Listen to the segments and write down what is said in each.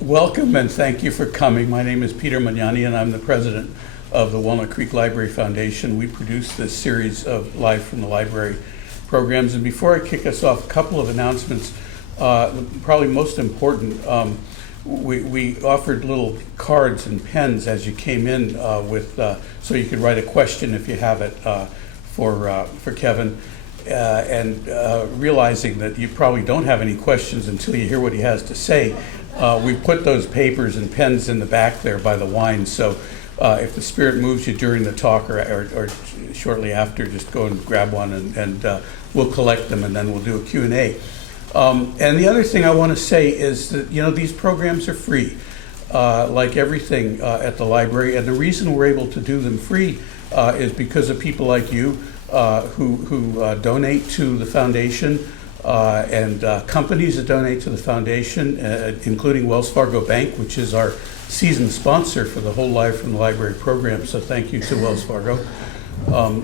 Welcome and thank you for coming. My name is Peter Magnani and I'm the president of the Walnut Creek Library Foundation. We produce this series of Live from the Library programs. And before I kick us off, a couple of announcements. Probably most important, we offered little cards and pens as you came in so you could write a question if you have it for Kevin. Realizing that you probably don't have any questions until you hear what he has to say, we put those papers and pens in the back there by the wine. So if the spirit moves you during the talk or shortly after, just go and grab one and we'll collect them and then we'll do a Q&A. And the other thing I want to say is that, these programs are free, like everything at the library. And the reason we're able to do them free is because of people like you who donate to the foundation and companies that donate to the foundation, including Wells Fargo Bank, which is our season sponsor for the whole Live from the Library program. So thank you to Wells Fargo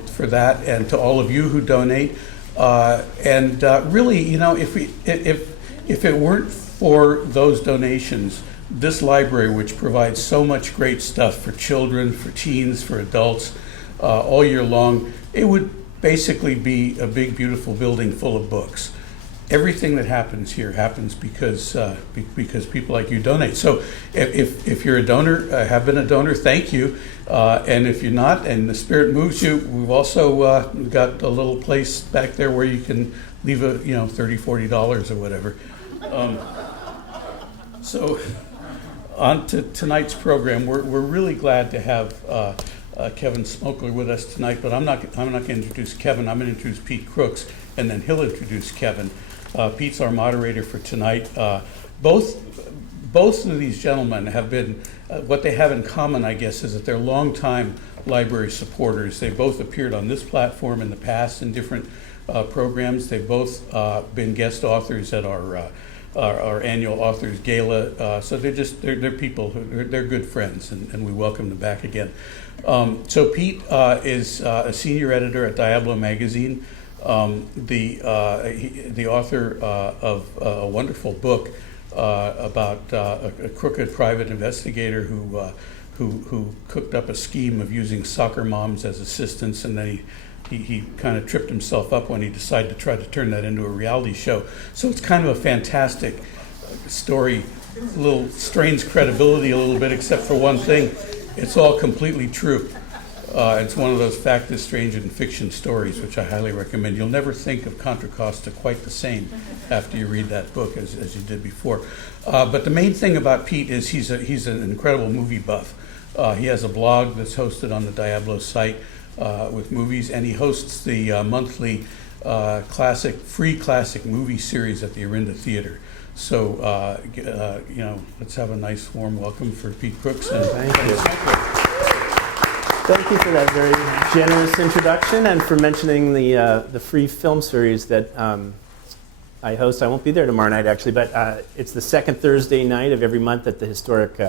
for that, and to all of you who donate. Really, if it weren't for those donations, this library, which provides so much great stuff for children, for teens, for adults, all year long, it would basically be a big, beautiful building full of books. Everything that happens here happens because people like you donate. So if you're a donor, have been a donor, thank you. And if you're not, and the spirit moves you, we've also got a little place back there where you can leave $30, $40 or whatever. So on to tonight's program. We're really glad to have Kevin Smokler with us tonight, but I'm not going to introduce Kevin. I'm going to introduce Pete Crooks, and then he'll introduce Kevin. Pete's our moderator for tonight. Both of these gentlemen have been, what they have in common, I guess, is that they're longtime library supporters. They both appeared on this platform in the past in different programs. They've both been guest authors at our annual authors gala. So they're people they're good friends, and we welcome them back again. So Pete is a senior editor at Diablo magazine, the author of a wonderful book about a crooked private investigator who cooked up a scheme of using soccer moms as assistants, and then he kind of tripped himself up when he decided to try to turn that into a reality show. So it's kind of a fantastic story. A little strains credibility a little bit, except for one thing. It's all completely true. It's one of those fact is stranger than fiction stories, which I highly recommend. You'll never think of Contra Costa quite the same after you read that book as you did before. But the main thing about Pete is he's an incredible movie buff. He has a blog that's hosted on the Diablo site with movies, and he hosts the monthly free classic movie series at the Orinda Theater. So, let's have a nice warm welcome for Pete Crooks. And thank you. Thank you for that very generous introduction and for mentioning the free film series that I host. I won't be there tomorrow night, actually, but it's the second Thursday night of every month at the historic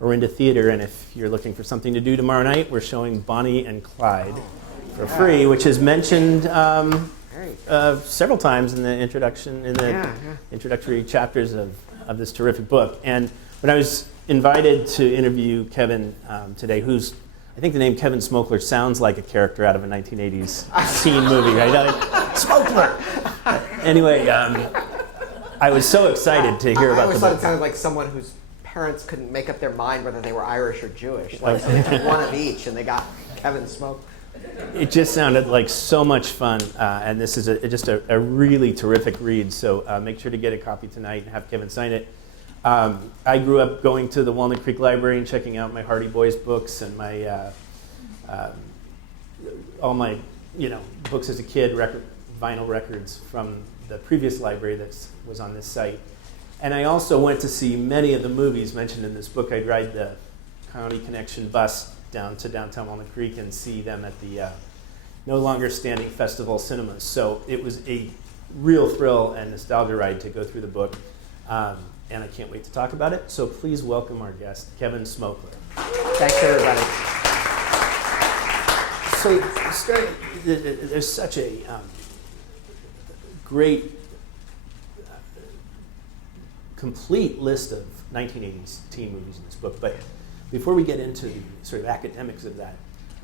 Orinda Theater. And if you're looking for something to do tomorrow night, we're showing Bonnie and Clyde for free, which is mentioned several times in the introductory chapters of this terrific book. And when I was invited to interview Kevin today, I think the name Kevin Smokler sounds like a character out of a 1980s teen movie, right? Smokler! Anyway, I was so excited to hear about the book. I always thought it sounded like someone whose parents couldn't make up their mind whether they were Irish or Jewish. Like they took one of each and they got Kevin Smokler. It just sounded like so much fun, and this is just a really terrific read, so make sure to get a copy tonight and have Kevin sign it. I grew up going to the Walnut Creek Library and checking out my Hardy Boys books and my all my books as a kid, vinyl records from the previous library that was on this site. And I also went to see many of the movies mentioned in this book. I'd ride the County Connection bus down to downtown Walnut Creek and see them at the no longer standing Festival Cinemas. So it was a real thrill and nostalgia ride to go through the book. And I can't wait to talk about it. So please welcome our guest, Kevin Smokler. Thanks, everybody. So there's such a great, complete list of 1980s teen movies in this book. But before we get into the sort of academics of that,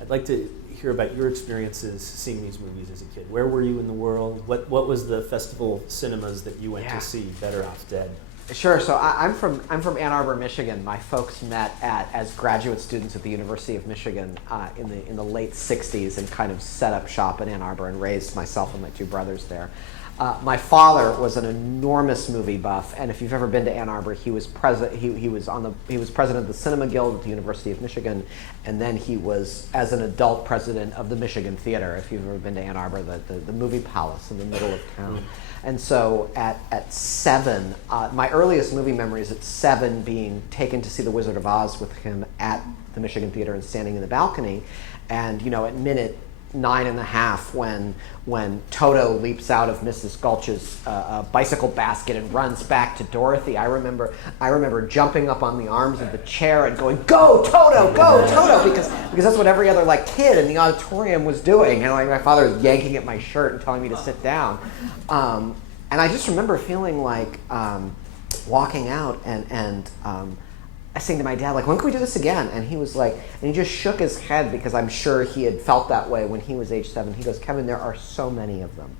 I'd like to hear about your experiences seeing these movies as a kid. Where were you in the world? What was the festival cinemas that you went to see Better Off Dead? Sure. So I'm from Ann Arbor, Michigan. My folks met as graduate students at the University of Michigan in the late '60s and kind of set up shop in Ann Arbor and raised myself and my two brothers there. My father was an enormous movie buff, and if you've ever been to Ann Arbor, he was president. He was president of the Cinema Guild at the University of Michigan, and then he was, as an adult, president of the Michigan Theater. If you've ever been to Ann Arbor, the movie palace in the middle of town. And so at 7, my earliest movie memory is at 7 being taken to see The Wizard of Oz with him at the Michigan Theater and standing in the balcony. And at minute 9.5 when Toto leaps out of Mrs. Gulch's bicycle basket and runs back to Dorothy, I remember jumping up on the arms of the chair and going, "Go Toto, go Toto!" because that's what every other kid in the auditorium was doing, and my father was yanking at my shirt and telling me to sit down, and I just remember feeling like walking out and I saying to my dad, when can we do this again? And he was and he just shook his head because I'm sure he had felt that way when he was age 7. He goes, "Kevin, there are so many of them."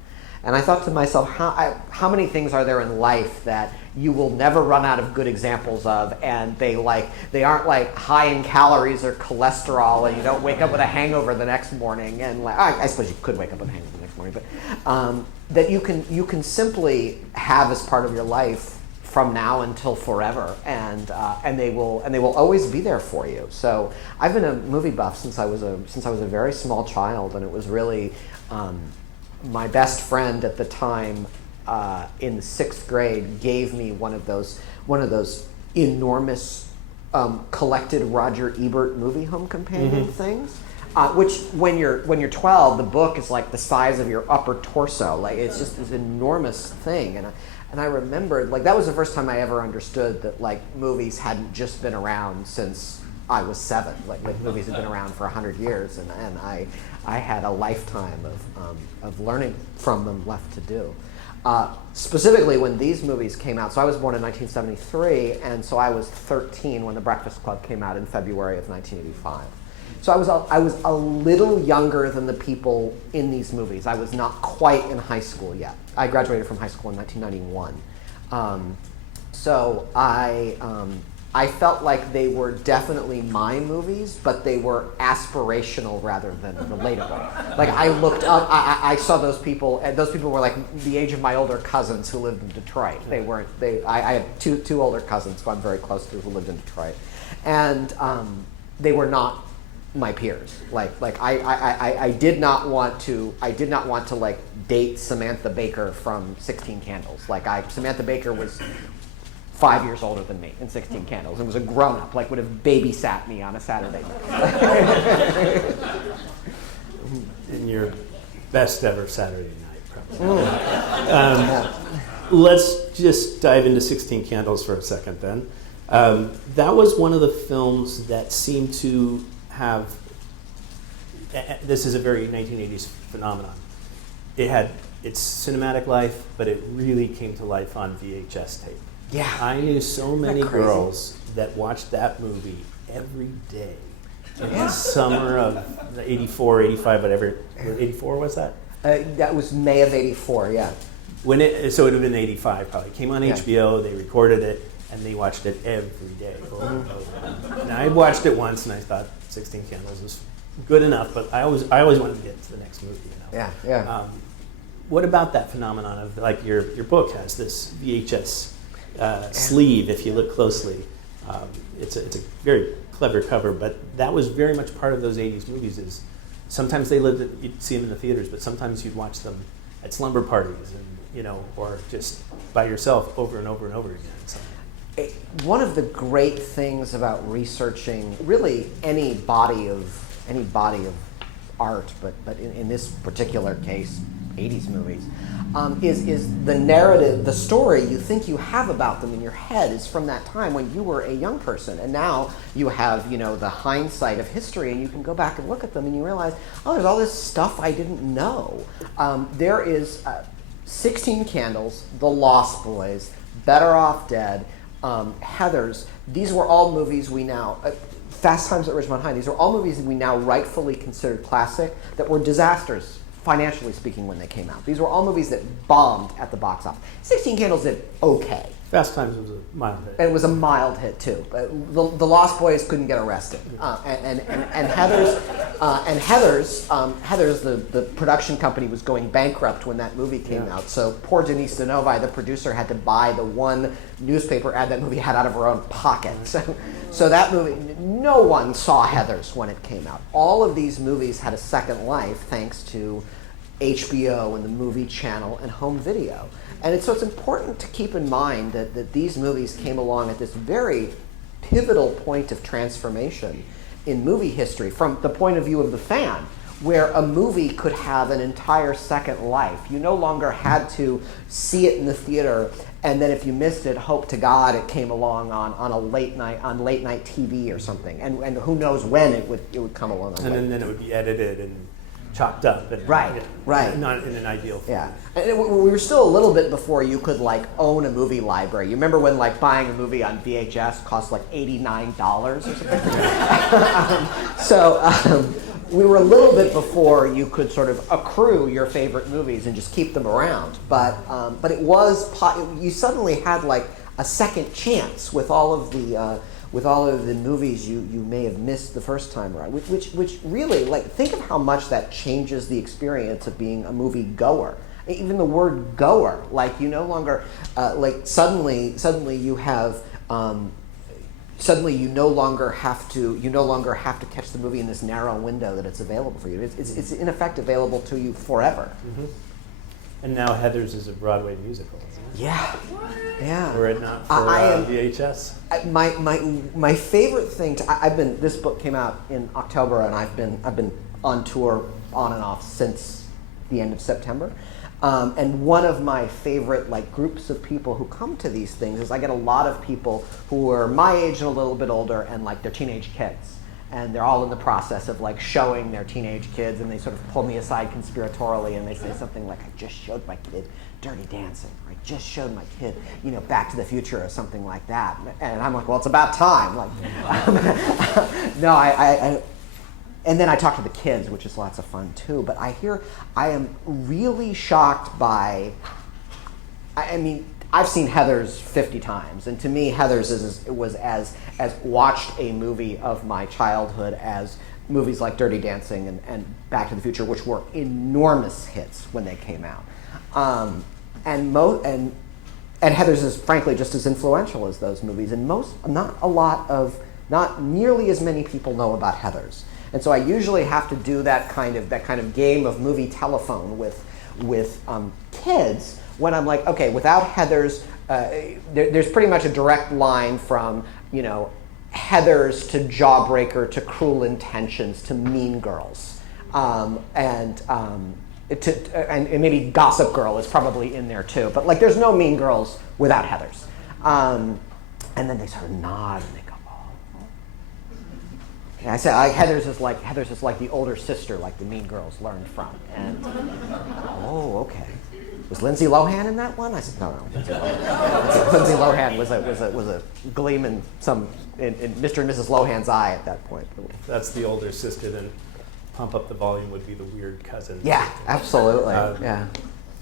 And I thought to myself, how many things are there in life that you will never run out of good examples of, and they aren't high in calories or cholesterol, and you don't wake up with a hangover the next morning, and I suppose you could wake up with a hangover the next morning, but that you can simply have as part of your life from now until forever, and they will always be there for you. So I've been a movie buff since I was a very small child, and it was really my best friend at the time in the 6th grade gave me one of those enormous collected Roger Ebert movie home companion things. Which, when you're 12, the book is the size of your upper torso. It's just this enormous thing, and I remembered that was the first time I ever understood that movies hadn't just been around since I was 7. Movies had been around for 100 years, and I had a lifetime of learning from them left to do. Specifically, when these movies came out, so I was born in 1973, and so I was 13 when The Breakfast Club came out in February of 1985. So I was a little younger than the people in these movies. I was not quite in high school yet. I graduated from high school in 1991. So I felt like they were definitely my movies, but they were aspirational rather than relatable. I looked up, I saw those people, and those people were the age of my older cousins who lived in Detroit. I had two older cousins who I'm very close to who lived in Detroit. And they were not my peers. I did not want to date Samantha Baker from 16 Candles. Samantha Baker was 5 years older than me in 16 Candles and was a grown-up, would have babysat me on a Saturday night. In your best ever Saturday night, probably. Let's just dive into 16 Candles for a second then. That was one of the films that seemed to have, this is a very 1980s phenomenon. It had its cinematic life, but it really came to life on VHS tape. Yeah. I knew so many girls that watched that movie every day in the summer of 84, 85, whatever. 84 was that? That was May of 84, yeah. So it would have been 85 probably. It came on HBO, they recorded it, and they watched it every day. And I watched it once, and I thought 16 Candles was good enough, but I always wanted to get to the next movie. Yeah. What about that phenomenon of your book has this VHS sleeve? If you look closely, it's a very clever cover, but that was very much part of those 80s movies. Is sometimes you'd see them in the theaters, but sometimes you'd watch them at slumber parties, and or just by yourself over and over and over again. So. One of the great things about researching really any body of art, but in this particular case, 80s movies, is the narrative, the story you think you have about them in your head is from that time when you were a young person, and now you have the hindsight of history, and you can go back and look at them and you realize, oh, there's all this stuff I didn't know. There is 16 Candles, The Lost Boys, Better Off Dead, Heathers, these were all movies we now, Fast Times at Ridgemont High, these are all movies that we now rightfully consider classic that were disasters, financially speaking, when they came out. These were all movies that bombed at the box office. 16 Candles did okay. Fast Times was a mild hit. And it was a mild hit too. The Lost Boys couldn't get arrested, and Heathers, the production company was going bankrupt when that movie came out. So poor Denise DeNovi, the producer, had to buy the one newspaper ad that movie had out of her own pocket. So that movie, no one saw Heathers when it came out. All of these movies had a second life thanks to HBO and the Movie Channel and home video. And so it's important to keep in mind that these movies came along at this very pivotal point of transformation in movie history from the point of view of the fan, where a movie could have an entire second life. You no longer had to see it in the theater and then if you missed it, hope to God it came along on a late night TV or something. And who knows when it would come along. And then it would be edited and chopped up. And, right. Not in an ideal form. Yeah. And we were still a little bit before you could own a movie library. You remember when buying a movie on VHS cost $89 or something? We were a little bit before you could sort of accrue your favorite movies and just keep them around. But it was you suddenly had a second chance with all of the movies you may have missed the first time around, which really, think of how much that changes the experience of being a movie goer. Even the word goer, you no longer, suddenly you have, suddenly you no longer have to catch the movie in this narrow window that it's available for you. It's in effect available to you forever. Mm-hmm. And now Heathers is a Broadway musical, isn't it? Yeah. Were it not for VHS? My favorite thing this book came out in October, and I've been on tour on and off since the end of September. And one of my favorite groups of people who come to these things is I get a lot of people who are my age and a little bit older, and they're teenage kids. And they're all in the process of showing their teenage kids, and they sort of pull me aside conspiratorially, and they say something like, "I just showed my kid Dirty Dancing," or "I just showed my kid, Back to the Future," or something like that. And I'm like, well, it's about time. No, and then I talk to the kids, which is lots of fun too. But I am really shocked by, I've seen Heathers 50 times, and to me, Heathers was as watched a movie of my childhood as movies like Dirty Dancing and Back to the Future, which were enormous hits when they came out. And Heathers is frankly just as influential as those movies, and not nearly as many people know about Heathers. And so I usually have to do that kind of game of movie telephone with kids. When I'm like, okay, without Heathers, there's pretty much a direct line from, Heathers to Jawbreaker to Cruel Intentions to Mean Girls, and maybe Gossip Girl is probably in there too. But there's no Mean Girls without Heathers. And then they sort of nod and they go, oh. And I say Heathers is like the older sister, the Mean Girls learned from. And oh, okay. Was Lindsay Lohan in that one? I said, no. Lindsay Lohan was a gleam in Mr. and Mrs. Lohan's eye at that point. That's the older sister. Then Pump Up the Volume would be the weird cousin. Yeah, absolutely. Yeah.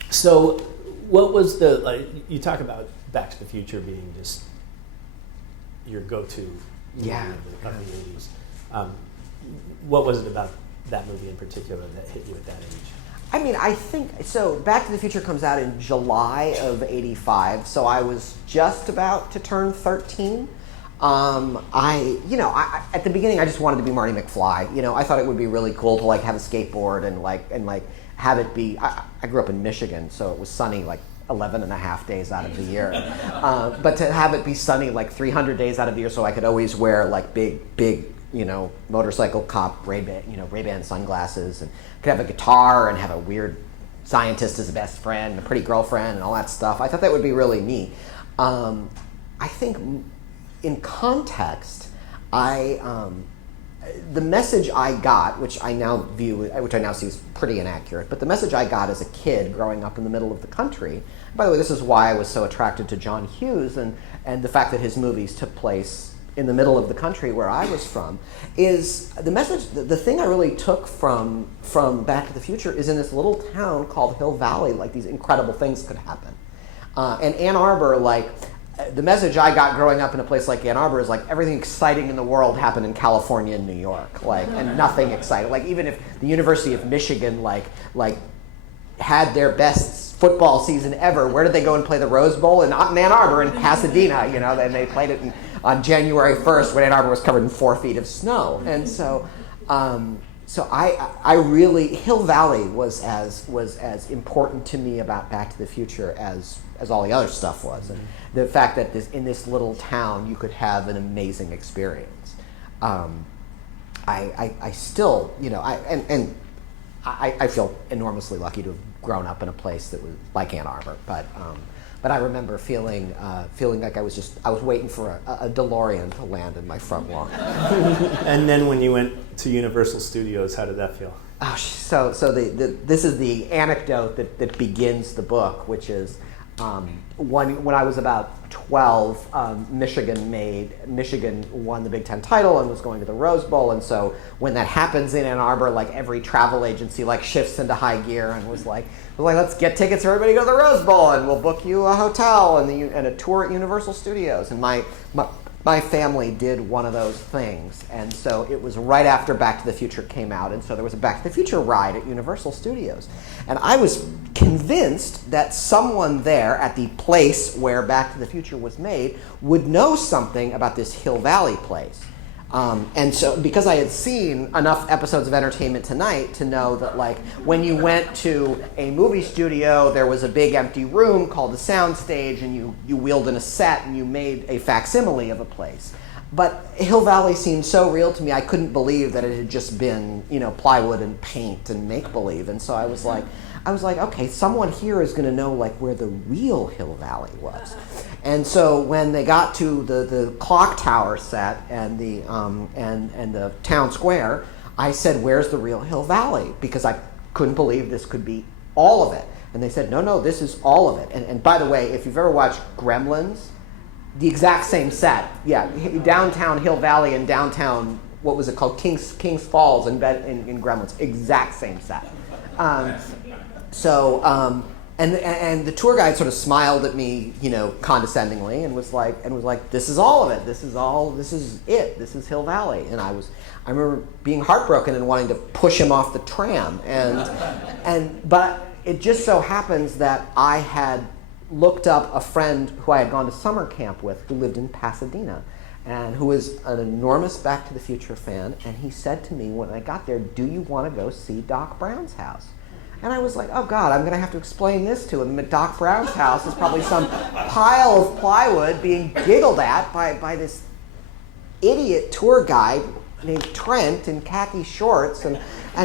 So, what was you talk about Back to the Future being just your go-to movie of the 80s. What was it about that movie in particular that hit you at that age? I think, so Back to the Future comes out in July of '85, so I was just about to turn 13. At the beginning, I just wanted to be Marty McFly. I thought it would be really cool to have a skateboard and have it be, I grew up in Michigan, so it was sunny 11 and a half days out of the year. But to have it be sunny 300 days out of the year, so I could always wear big, motorcycle cop Ray-Ban sunglasses, and could have a guitar and have a weird scientist as a best friend and a pretty girlfriend and all that stuff. I thought that would be really neat. I think in context, I the message I got, which I now see as pretty inaccurate, but the message I got as a kid growing up in the middle of the country, by the way, this is why I was so attracted to John Hughes and the fact that his movies took place in the middle of the country where I was from, is the message, the thing I really took from Back to the Future is in this little town called Hill Valley, like these incredible things could happen. And Ann Arbor, like, the message I got growing up in a place like Ann Arbor is like everything exciting in the world happened in California and New York, like, and nothing exciting. Like even if the University of Michigan like had their best football season ever, where did they go and play the Rose Bowl? Not in Ann Arbor, in Pasadena, you know, and they played it on January 1st when Ann Arbor was covered in 4 feet of snow. And so I really, Hill Valley was as important to me about Back to the Future as all the other stuff was. And the fact that in this little town you could have an amazing experience. I still, you know, I feel enormously lucky to have grown up in a place that was like Ann Arbor, but I remember feeling like I was waiting for a DeLorean to land in my front lawn. And then when you went to Universal Studios, how did that feel? Oh, so this is the anecdote that begins the book, which is when I was about 12, Michigan won the Big Ten title and was going to the Rose Bowl, and so when that happens in Ann Arbor, like every travel agency like shifts into high gear and was like let's get tickets for everybody to go to the Rose Bowl and we'll book you a hotel and a tour at Universal Studios. And my family did one of those things, and so it was right after Back to the Future came out, and so there was a Back to the Future ride at Universal Studios. And I was convinced that someone there at the place where Back to the Future was made would know something about this Hill Valley place. And so, because I had seen enough episodes of Entertainment Tonight to know that, like, when you went to a movie studio, there was a big empty room called the sound stage, and you wheeled in a set and you made a facsimile of a place. But Hill Valley seemed so real to me, I couldn't believe that it had just been, you know, plywood and paint and make-believe. And so I was like, okay, someone here is going to know, like, where the real Hill Valley was. And so when they got to the clock tower set and the town square, I said, "Where's the real Hill Valley?" Because I couldn't believe this could be all of it. And they said, "No, this is all of it." And by the way, if you've ever watched Gremlins, the exact same set. Yeah, downtown Hill Valley and downtown, what was it called, Kings Falls in Gremlins, exact same set. And the tour guide sort of smiled at me, you know, condescendingly, and was like, "This is all of it. This is it. This is Hill Valley." And I remember being heartbroken and wanting to push him off the tram. But it just so happens that I had looked up a friend who I had gone to summer camp with, who lived in Pasadena, and who was an enormous Back to the Future fan. And he said to me when I got there, "Do you want to go see Doc Brown's house?" And I was like, oh God, I'm going to have to explain this to him. Doc Brown's house is probably some pile of plywood being giggled at by this idiot tour guide named Trent in khaki shorts. And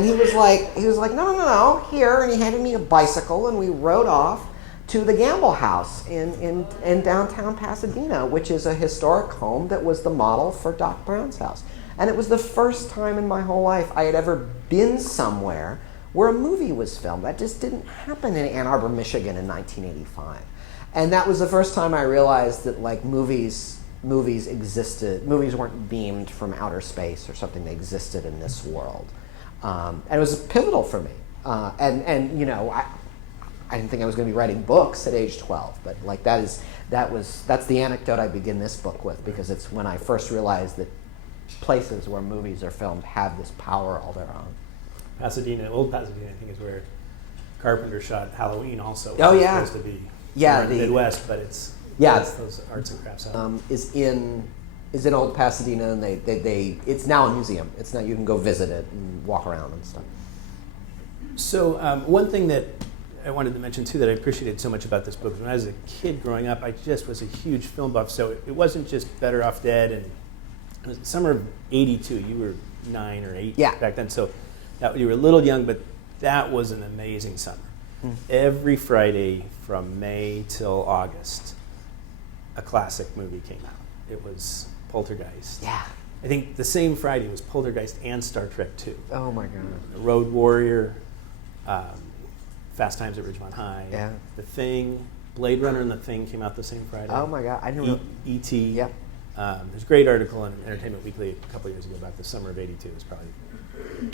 he was like, no, here. And he handed me a bicycle, and we rode off to the Gamble House in downtown Pasadena, which is a historic home that was the model for Doc Brown's house. And it was the first time in my whole life I had ever been somewhere where a movie was filmed. That just didn't happen in Ann Arbor, Michigan in 1985. And that was the first time I realized that, like, movies existed. Movies weren't beamed from outer space or something. They existed in this world. And it was pivotal for me. And you know, I didn't think I was going to be writing books at age 12, but like that's the anecdote I begin this book with, because it's when I first realized that places where movies are filmed have this power all their own. Pasadena, old Pasadena, I think, is where Carpenter shot Halloween also. Oh, yeah. It's supposed to be in the Midwest, but it's those arts and crafts. Is in old Pasadena, and they it's now a museum. It's now, you can go visit it and walk around and stuff. So one thing that I wanted to mention too that I appreciated so much about this book is when I was a kid growing up, I just was a huge film buff. So it wasn't just Better Off Dead, and it was the summer of '82. You were 9 or 8 back then, so you were a little young, but that was an amazing summer. Every Friday from May till August, a classic movie came out. It was Poltergeist. Yeah. I think the same Friday was Poltergeist and Star Trek 2. Oh my God. Road Warrior, Fast Times at Ridgemont High, Yeah. The Thing, Blade Runner and The Thing came out the same Friday. Oh my God. I didn't know. E.T. Yeah. There's a great article in Entertainment Weekly a couple years ago about the summer of '82. It was probably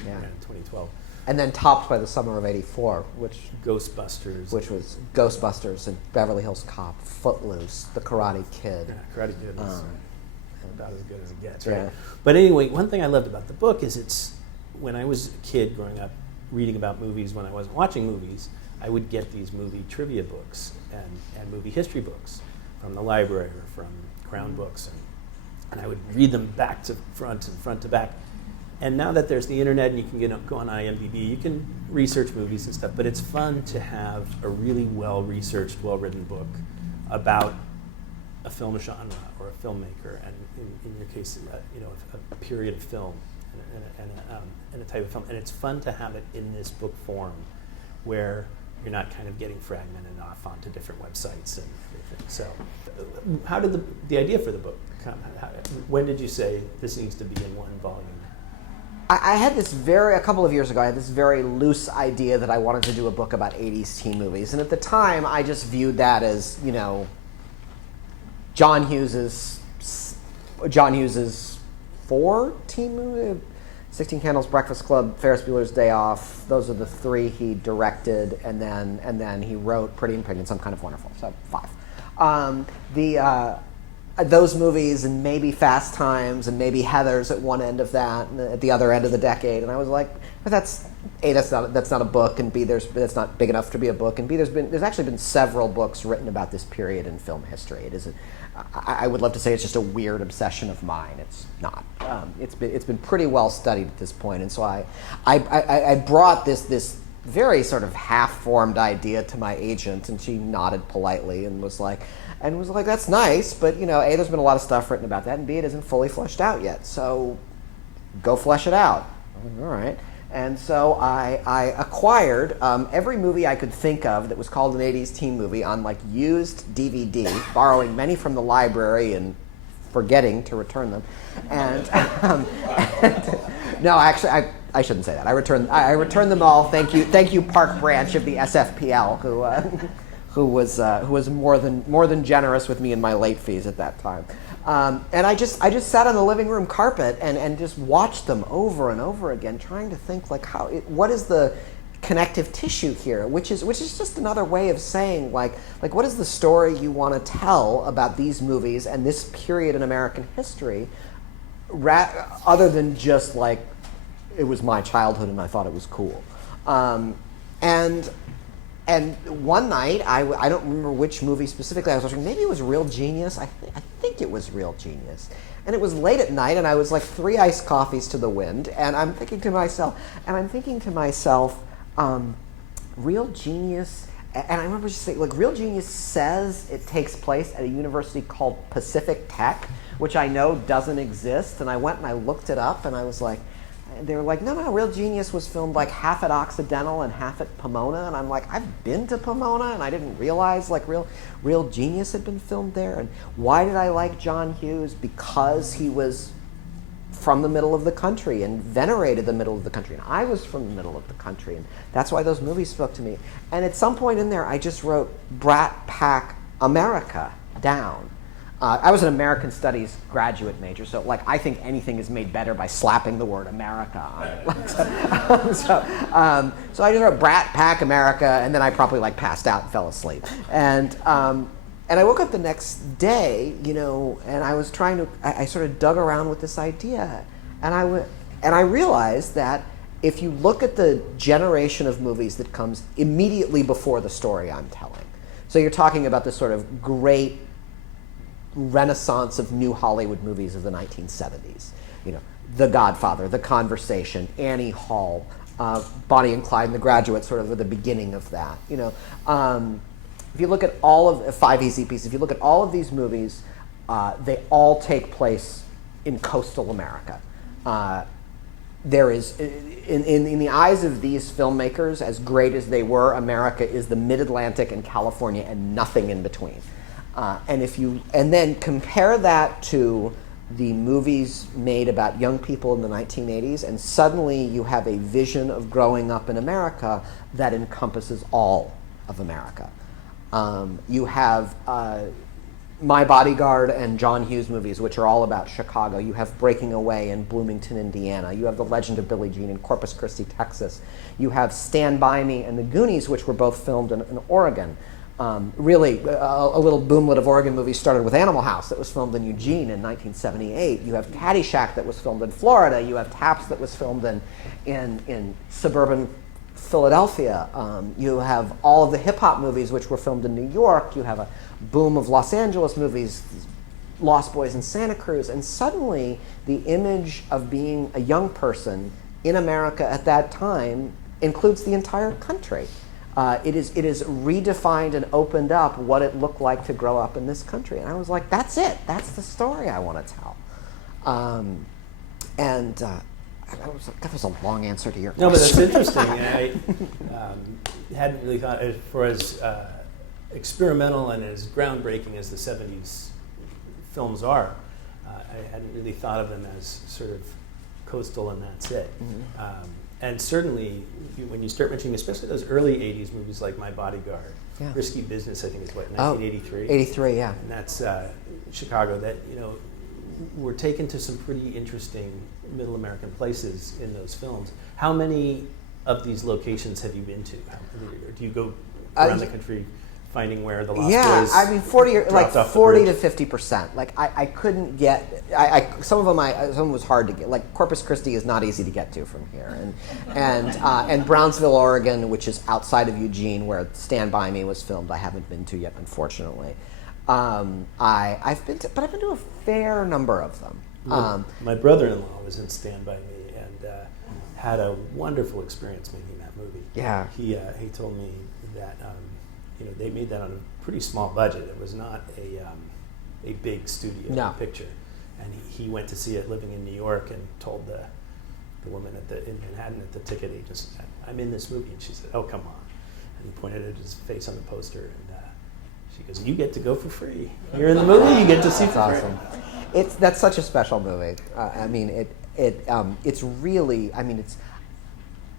Yeah. 2012. And then topped by the summer of '84, which Ghostbusters. was Ghostbusters and Beverly Hills Cop, Footloose, The Karate Kid. Yeah, Karate Kid is about as good as it gets, right? Yeah. But anyway, one thing I loved about the book is it's, when I was a kid growing up, reading about movies when I wasn't watching movies, I would get these movie trivia books and movie history books from the library or from Crown Books, and I would read them back to front and front to back. And now that there's the internet and you can go on IMDb, you can research movies and stuff, but it's fun to have a really well-researched, well-written book about a film genre or a filmmaker, and in your case, a period of film and a type of film. And it's fun to have it in this book form where you're not kind of getting fragmented off onto different websites and everything. So how did the idea for the book come? When did you say this needs to be in one volume? I had this a couple of years ago, I had this very loose idea that I wanted to do a book about 80s teen movies. And at the time, I just viewed that as, John Hughes's 4 teen movie, 16 Candles, Breakfast Club, Ferris Bueller's Day Off. Those are the 3 he directed, and then he wrote Pretty in Pink and Some Kind of Wonderful. So 5. Those movies, and maybe Fast Times, and maybe Heathers at one end of that, and at the other end of the decade. And I was like, but that's A, that's not a book, and B, that's not big enough to be a book, and B, there's actually been several books written about this period in film history. It isn't. I would love to say it's just a weird obsession of mine. It's not. It's been pretty well studied at this point, and so I brought this very sort of half-formed idea to my agent, and she nodded politely and was like, that's nice, but A, there's been a lot of stuff written about that, and B, it isn't fully fleshed out yet. So go flesh it out. All right. And so I acquired every movie I could think of that was called an 80s teen movie on used DVD, borrowing many from the library and forgetting to return them. And no, actually, I shouldn't say that. I returned them all. Thank you, Park Branch of the SFPL, who was more than generous with me in my late fees at that time. And I just sat on the living room carpet and just watched them over and over again, trying to think what is the connective tissue here, which is just another way of saying like what is the story you want to tell about these movies and this period in American history, other than just it was my childhood and I thought it was cool. And one night, I don't remember which movie specifically I was watching. Maybe it was Real Genius. I think it was Real Genius. And it was late at night, and I was 3 iced coffees to the wind. And I'm thinking to myself, Real Genius. And I remember just saying, Real Genius says it takes place at a university called Pacific Tech, which I know doesn't exist. And I went and I looked it up, and I was like, they were like, no, Real Genius was filmed half at Occidental and half at Pomona. And I'm like, I've been to Pomona, and I didn't realize Real Genius had been filmed there. And why did I like John Hughes? Because he was from the middle of the country and venerated the middle of the country. And I was from the middle of the country, and that's why those movies spoke to me. And at some point in there, I just wrote Brat Pack America down. I was an American Studies graduate major, so I think anything is made better by slapping the word America on it. So I just wrote Brat Pack America, and then I probably passed out and fell asleep. And I woke up the next day, and I was I sort of dug around with this idea, and I realized that if you look at the generation of movies that comes immediately before the story I'm telling, so you're talking about this sort of great renaissance of new Hollywood movies of the 1970s. The Godfather, The Conversation, Annie Hall, Bonnie and Clyde and The Graduate, sort of at the beginning of that. If you look at all of 5 Easy Pieces, if you look at all of these movies, they all take place in coastal America. There is, in the eyes of these filmmakers, as great as they were, America is the Mid-Atlantic and California and nothing in between. And then compare that to the movies made about young people in the 1980s, and suddenly you have a vision of growing up in America that encompasses all of America. You have My Bodyguard and John Hughes movies, which are all about Chicago. You have Breaking Away in Bloomington, Indiana. You have The Legend of Billie Jean in Corpus Christi, Texas. You have Stand By Me and The Goonies, which were both filmed in Oregon. Really, a little boomlet of Oregon movies started with Animal House that was filmed in Eugene in 1978. You have Caddyshack that was filmed in Florida. You have Taps that was filmed in suburban Philadelphia. You have all of the hip-hop movies which were filmed in New York. You have a boom of Los Angeles movies, Lost Boys in Santa Cruz. And suddenly, the image of being a young person in America at that time includes the entire country. It is redefined and opened up what it looked like to grow up in this country. And I was like, that's it. That's the story I want to tell. That was a long answer to your question. No, but that's interesting. I hadn't really thought, as far as experimental and as groundbreaking as the 70s films are, I hadn't really thought of them as sort of coastal and that's it. Mm-hmm. And certainly, when you start mentioning, especially those early 80s movies like My Bodyguard, yeah. Risky Business, I think is what, 1983? 83, yeah. And that's Chicago, that, were taken to some pretty interesting middle American places in those films. How many of these locations have you been to? Or do you go around the country finding where the Lost Boys? Yeah, I mean, 40 to 50%. Like I couldn't get. Some of them was hard to get. Like Corpus Christi is not easy to get to from here, and Brownsville, Oregon, which is outside of Eugene, where Stand By Me was filmed, I haven't been to yet, unfortunately. I've been to a fair number of them. My brother-in-law was in Stand By Me and had a wonderful experience making that movie. Yeah, he told me that they made that on a pretty small budget. It was not a big studio picture, and he went to see it living in New York and told the woman in Manhattan at the ticket agency, "I'm in this movie," and she said, "Oh, come on," and he pointed at his face on the poster and. She goes, "You get to go for free. You're in the movie. You get to see." That's awesome. That's such a special movie. I mean, it's really. I mean, it's.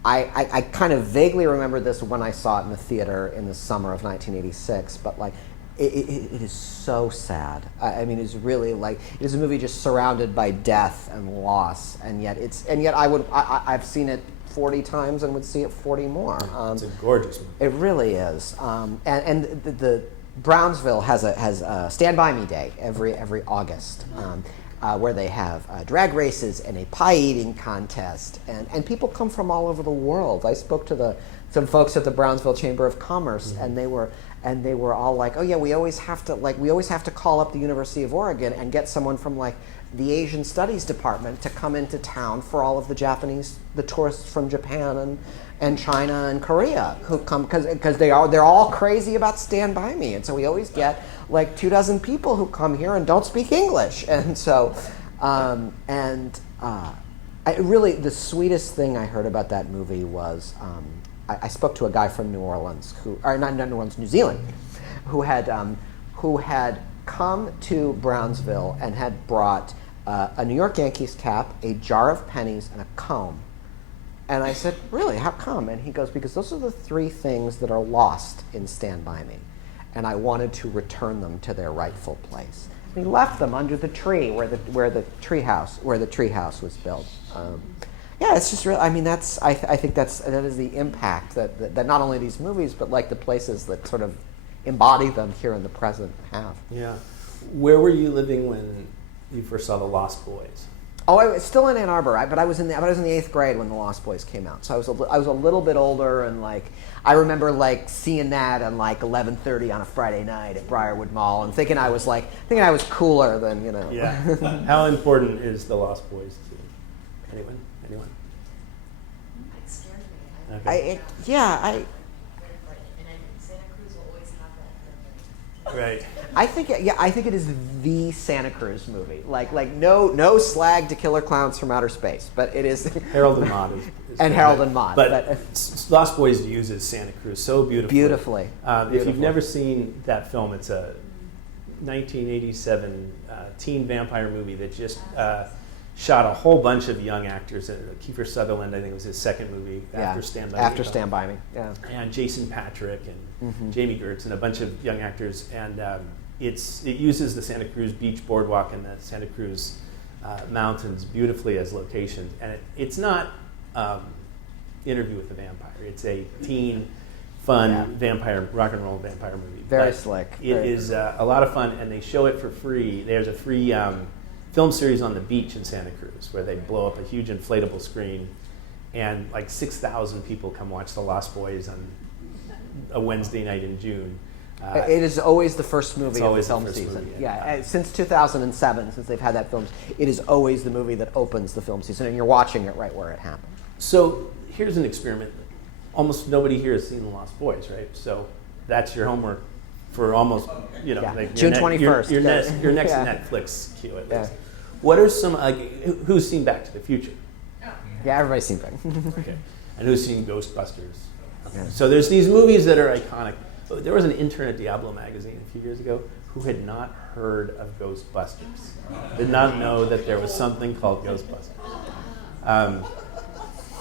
I kind of vaguely remember this when I saw it in the theater in the summer of 1986. But like, it is so sad. I mean, it's really like it is a movie just surrounded by death and loss, and yet I've seen it 40 times and would see it 40 more. It's a gorgeous movie. It really is. And the Brownsville has a Stand By Me Day every August, where they have drag races and a pie eating contest, and people come from all over the world. I spoke to some folks at the Brownsville Chamber of Commerce, mm-hmm. and they were all like, "Oh yeah, we always have to call up the University of Oregon and get someone from like the Asian Studies department to come into town for all of the tourists from Japan and China and Korea who come because they're all crazy about Stand By Me, and so we always get like 24 people who come here and don't speak English, and so really the sweetest thing I heard about that movie was I spoke to a guy from New Orleans not New Orleans, New Zealand, who had come to Brownsville and had brought a New York Yankees cap, a jar of pennies, and a comb. And I said, "Really? How come?" And he goes, "Because those are the three things that are lost in Stand By Me, and I wanted to return them to their rightful place." And he left them under the tree where the treehouse was built. Yeah, it's just real. I mean, I think that is the impact that not only these movies but like the places that sort of embody them here in the present have. Yeah. Where were you living when you first saw The Lost Boys? Oh, I was still in Ann Arbor, but I was in the 8th grade when The Lost Boys came out. So I was a little bit older, and like I remember like seeing that at like 11:30 on a Friday night at Briarwood Mall, and thinking I was cooler than Yeah. How important is The Lost Boys to anyone? It scares me. Okay. Santa Cruz will always have that. Right. I think it is the Santa Cruz movie. Like no slag to Killer Clowns from Outer Space, but it is Harold and Maude is and Harold and Maude. But Lost Boys uses Santa Cruz so beautifully. Beautifully. If you've never seen that film, it's a 1987 teen vampire movie that just shot a whole bunch of young actors. Kiefer Sutherland, I think, was his second movie after Stand By Me. After Stand By Me, yeah. And Jason Patric and Jamie Gertz and a bunch of young actors. And it uses the Santa Cruz Beach Boardwalk and the Santa Cruz mountains beautifully as locations. And it's not Interview with the Vampire. It's a teen, fun vampire, rock and roll vampire movie. Very slick. It is a lot of fun, and they show it for free. There's a free film series on the beach in Santa Cruz where they blow up a huge inflatable screen, and like 6,000 people come watch The Lost Boys on a Wednesday night in June. It is always the first movie of the film first season. movie, Yeah, since 2007, since they've had that film, it is always the movie that opens the film season, and you're watching it right where it happened. So here's an experiment. Almost nobody here has seen The Lost Boys, right? So that's your homework for almost, like June 21st. Your next Netflix queue at least. Yeah. What are some, who's seen Back to the Future? Yeah, everybody's seen it. Okay. And who's seen Ghostbusters? Yeah. So there's these movies that are iconic. There was an intern at Diablo magazine a few years ago who had not heard of Ghostbusters. Did not know that there was something called Ghostbusters.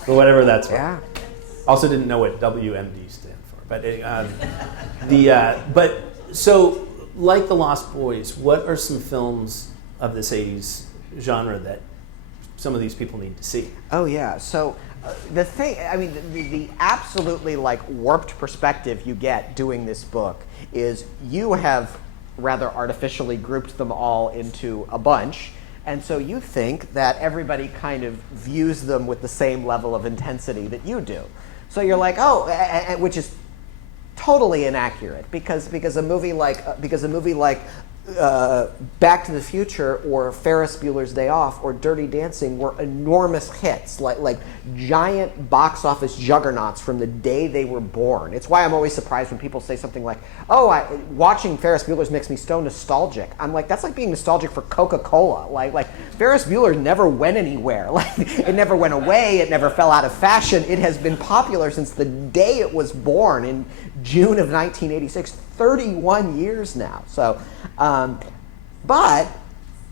For whatever that's worth. Yeah. Also didn't know what WMD stand for. But so like The Lost Boys, what are some films of this 80s genre that some of these people need to see? Oh yeah. So the thing, I mean, the absolutely like warped perspective you get doing this book is you have rather artificially grouped them all into a bunch, and so you think that everybody kind of views them with the same level of intensity that you do. So you're like, oh, which is totally inaccurate because a movie like Back to the Future or Ferris Bueller's Day Off or Dirty Dancing were enormous hits, like giant box office juggernauts from the day they were born. It's why I'm always surprised when people say something like, watching Ferris Bueller's makes me so nostalgic. I'm like, that's like being nostalgic for Coca-Cola. Like Ferris Bueller never went anywhere. Like it never went away, it never fell out of fashion. It has been popular since the day it was born in June of 1986, 31 years now. So, but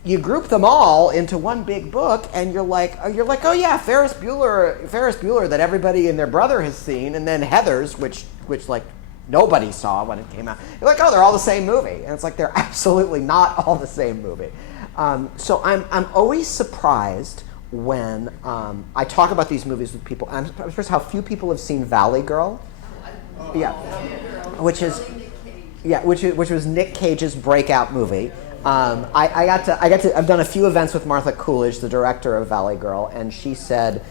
you group them all into one big book, and you're like, oh yeah, Ferris Bueller that everybody and their brother has seen, and then Heathers, which like nobody saw when it came out. You're like, oh, they're all the same movie, and it's like they're absolutely not all the same movie. So I'm always surprised when I talk about these movies with people. I'm surprised how few people have seen Valley Girl. Yeah, which was Nick Cage's breakout movie. I've done a few events with Martha Coolidge, the director of Valley Girl, and she said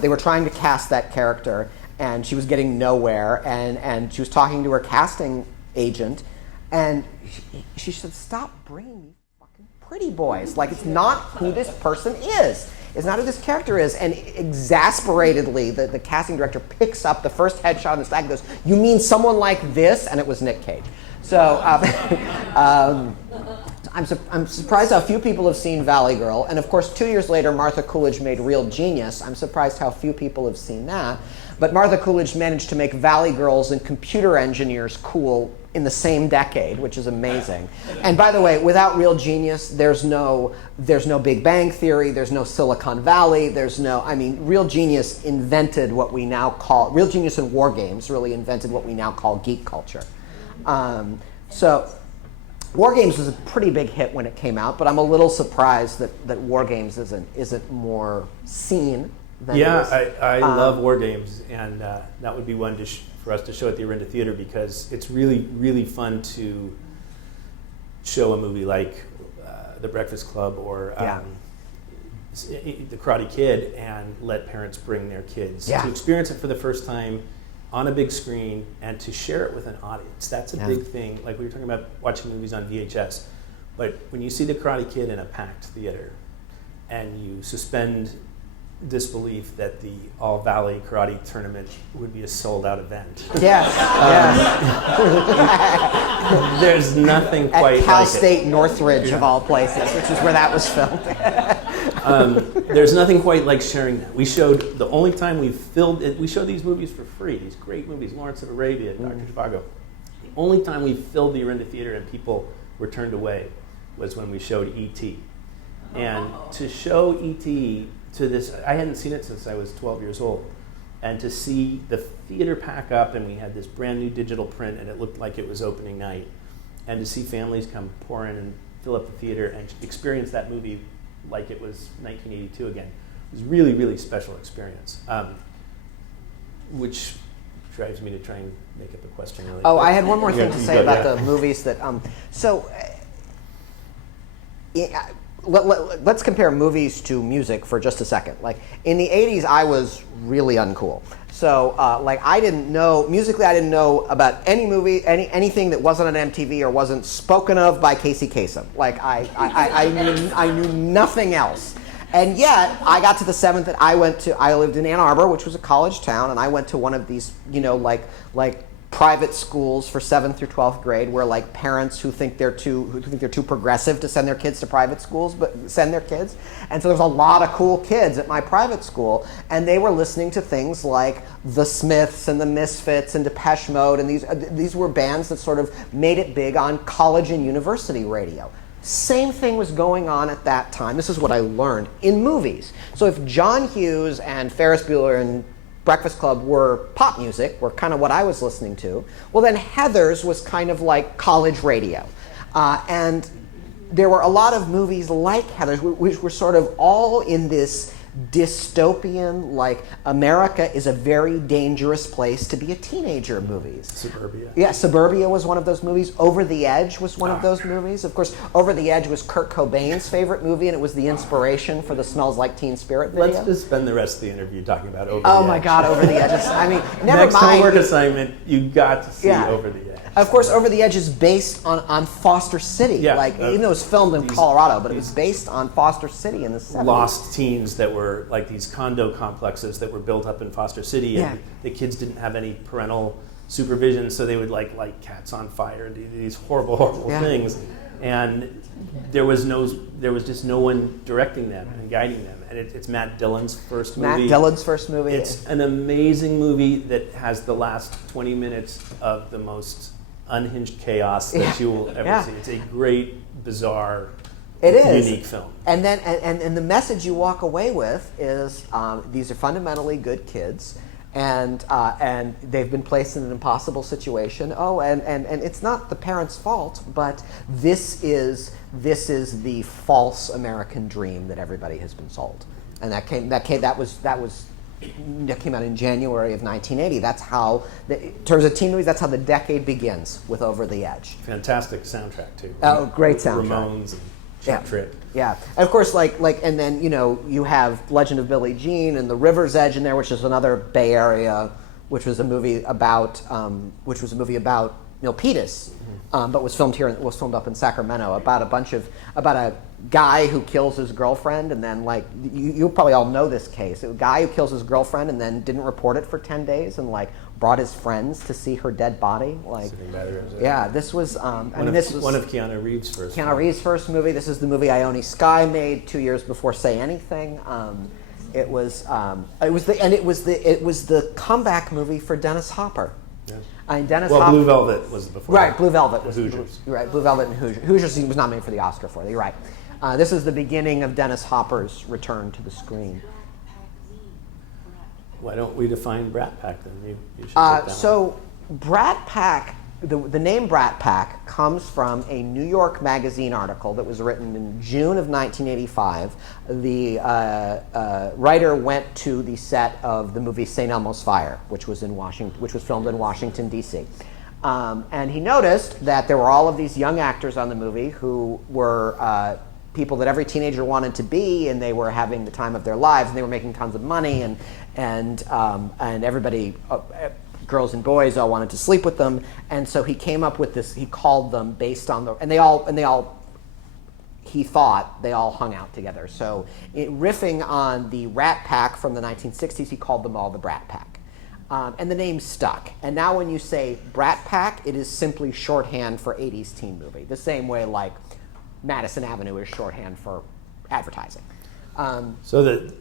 they were trying to cast that character, and she was getting nowhere, and she was talking to her casting agent, and she said, "Stop bringing me fucking pretty boys. Like, it's not who this person is. It's not who this character is." And exasperatedly, the casting director picks up the first headshot on the stack and goes, "You mean someone like this?" And it was Nick Cage. So I'm surprised how few people have seen Valley Girl. And of course, 2 years later, Martha Coolidge made Real Genius. I'm surprised how few people have seen that. But Martha Coolidge managed to make Valley Girls and Computer Engineers cool in the same decade, which is amazing. And by the way, without Real Genius, there's no Big Bang Theory, there's no Silicon Valley, Real Genius invented what we now call, Real Genius and War Games really invented what we now call geek culture. So War Games was a pretty big hit when it came out, but I'm a little surprised that War Games isn't more seen than it is. I love War Games, and that would be one for us to show at the Orinda Theater, because it's really, really fun to show a movie like The Breakfast Club or The Karate Kid and let parents bring their kids to experience it for the first time on a big screen and to share it with an audience. That's a big thing. Like we were talking about watching movies on VHS, but when you see The Karate Kid in a packed theater and you suspend disbelief that the All Valley Karate Tournament would be a sold-out event. Yes. There's nothing quite like it. At Cal State Northridge, of all places, which is where that was filmed. There's nothing quite like sharing that. We showed, the only time we filmed it, we showed these movies for free, these great movies, Lawrence of Arabia, Dr. Zhivago. The only time we filled the Orinda Theater and people were turned away was when we showed E.T. And to show E.T. to this, I hadn't seen it since I was 12 years old. And to see the theater pack up, and we had this brand new digital print, and it looked like it was opening night. And to see families come pour in and fill up the theater and experience that movie like it was 1982 again. It was really, really special experience, which drives me to try and make up a question. Really Oh, quick. I had one more thing Yeah, to you say go, about yeah. the movies that. Let's compare movies to music for just a second. Like in the '80s, I was really uncool. So I didn't know musically. I didn't know about any movie, anything that wasn't on MTV or wasn't spoken of by Casey Kasem. Like I knew nothing else. And yet, I got to the seventh, and I lived in Ann Arbor, which was a college town, and I went to one of these, like private schools for 7th through 12th grade, where like parents who think they're too progressive to send their kids to private schools, but send their kids. And so there's a lot of cool kids at my private school, and they were listening to things like the Smiths and the Misfits and Depeche Mode, and these were bands that sort of made it big on college and university radio. Same thing was going on at that time. This is what I learned in movies. So if John Hughes and Ferris Bueller and Breakfast Club were pop music, were kind of what I was listening to, well then Heathers was kind of like college radio. And there were a lot of movies like Heathers, which were sort of all in this dystopian, like America is a very dangerous place to be a teenager movies. Suburbia. Yeah, Suburbia was one of those movies. Over the Edge was one of those movies. Of course, Over the Edge was Kurt Cobain's favorite movie, and it was the inspiration for the Smells Like Teen Spirit video. Let's just spend the rest of the interview talking about Over the Oh Edge. my God, Over the Edge. I mean, never Next mind. homework assignment, you got to see Yeah. Over the Edge. Of course, Over the Edge is based on Foster City. Yeah, even though it was filmed in Colorado, but it was based on Foster City in the 70s. Lost teens that were like these condo complexes that were built up in Foster City, and Yeah. the kids didn't have any parental supervision, so they would like light cats on fire and do these horrible, horrible Yeah. things. And there was just no one directing them and guiding them. And it's Matt Dillon's first movie. Matt Dillon's first movie. It's an amazing movie that has the last 20 minutes of the most unhinged chaos that you will ever Yeah. see. It's a great, bizarre, It is. unique film. And then, and the message you walk away with is these are fundamentally good kids, and they've been placed in an impossible situation. Oh, and it's not the parents' fault, but this is the false American dream that everybody has been sold, and that came out in January of 1980. That's how, in terms of teen movies, that's how the decade begins with Over the Edge. Fantastic soundtrack too. Oh, great soundtrack. Ramones and Cheap Trick. Yeah, and of course, and then you have Legend of Billie Jean and The River's Edge in there, which is another Bay Area, which was a movie about Milpitas, but was filmed up in Sacramento about a guy who kills his girlfriend, and then you probably all know this case. A guy who kills his girlfriend and then didn't report it for 10 days and brought his friends to see her dead body. Yeah, this was one of Keanu Reeves' first. Keanu Reeves' first movie. This is the movie Ione Skye made 2 years before Say Anything. It was the comeback movie for Dennis Hopper. Yeah. Dennis Well, Hopper, Blue Velvet was before. Right, Blue Velvet was Hoosiers. Right, Blue Velvet and Hoosiers. Hoosiers he was nominated for the Oscar for. You're right. This is the beginning of Dennis Hopper's return to the screen. Why don't we define Brat Pack then? You should take that So, Brat Pack, the name Brat Pack comes from a New York Magazine article that was written in June of 1985. The writer went to the set of the movie St. Elmo's Fire, which was filmed in Washington, D.C. And he noticed that there were all of these young actors on the movie who were people that every teenager wanted to be, and they were having the time of their lives, and they were making tons of money, and everybody, girls and boys, all wanted to sleep with them. And so he came up with this. He called them based on he thought they all hung out together. So riffing on the Rat Pack from the 1960s, he called them all the Brat Pack. And the name stuck. And now when you say Brat Pack, it is simply shorthand for 80s teen movie. The same way Madison Avenue is shorthand for advertising. So the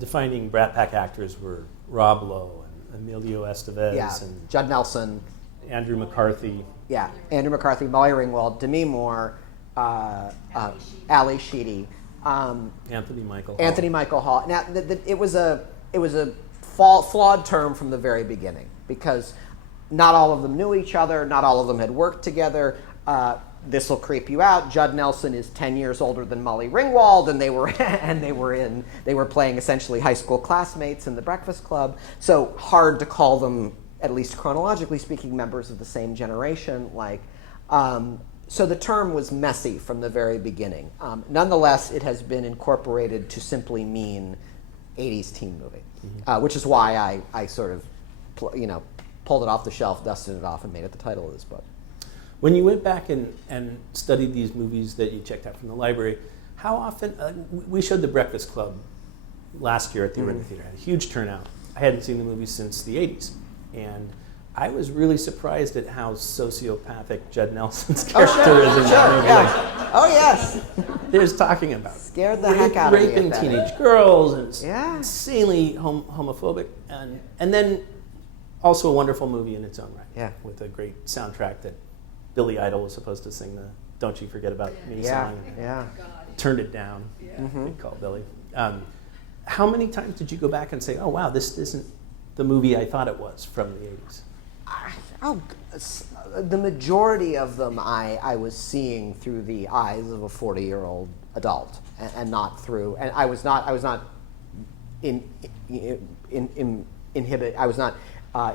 defining Brat Pack actors were Rob Lowe and Emilio Estevez and Judd Nelson. Andrew McCarthy. Yeah, Andrew McCarthy, Molly Ringwald, Demi Moore, Ali Sheedy, Anthony Michael Hall. Now, it was a flawed term from the very beginning because not all of them knew each other, not all of them had worked together. This will creep you out. Judd Nelson is 10 years older than Molly Ringwald, and they were playing essentially high school classmates in the Breakfast Club. So hard to call them, at least chronologically speaking, members of the same generation. So the term was messy from the very beginning. Nonetheless, it has been incorporated to simply mean 80s teen movie, which is why I sort of, pulled it off the shelf, dusted it off, and made it the title of this book. When you went back and studied these movies that you checked out from the library, how often, we showed The Breakfast Club last year at the Reread Theater. Had a huge turnout. I hadn't seen the movie since the 80s. And I was really surprised at how sociopathic Judd Nelson's character is in that movie. Yeah. Oh, yes. There's talking about Scared the heck out of me. raping teenage girls and insanely homophobic. And then also a wonderful movie in its own right. Yeah. With a great soundtrack that Billy Idol was supposed to sing the "Don't You Forget About Me" song. Yeah. Turned it down. Good call, Billy. How many times did you go back and say, "Oh wow, this isn't the movie I thought it was" from the 80s? The majority of them I was seeing through the eyes of a 40-year-old adult, and not through. And I was not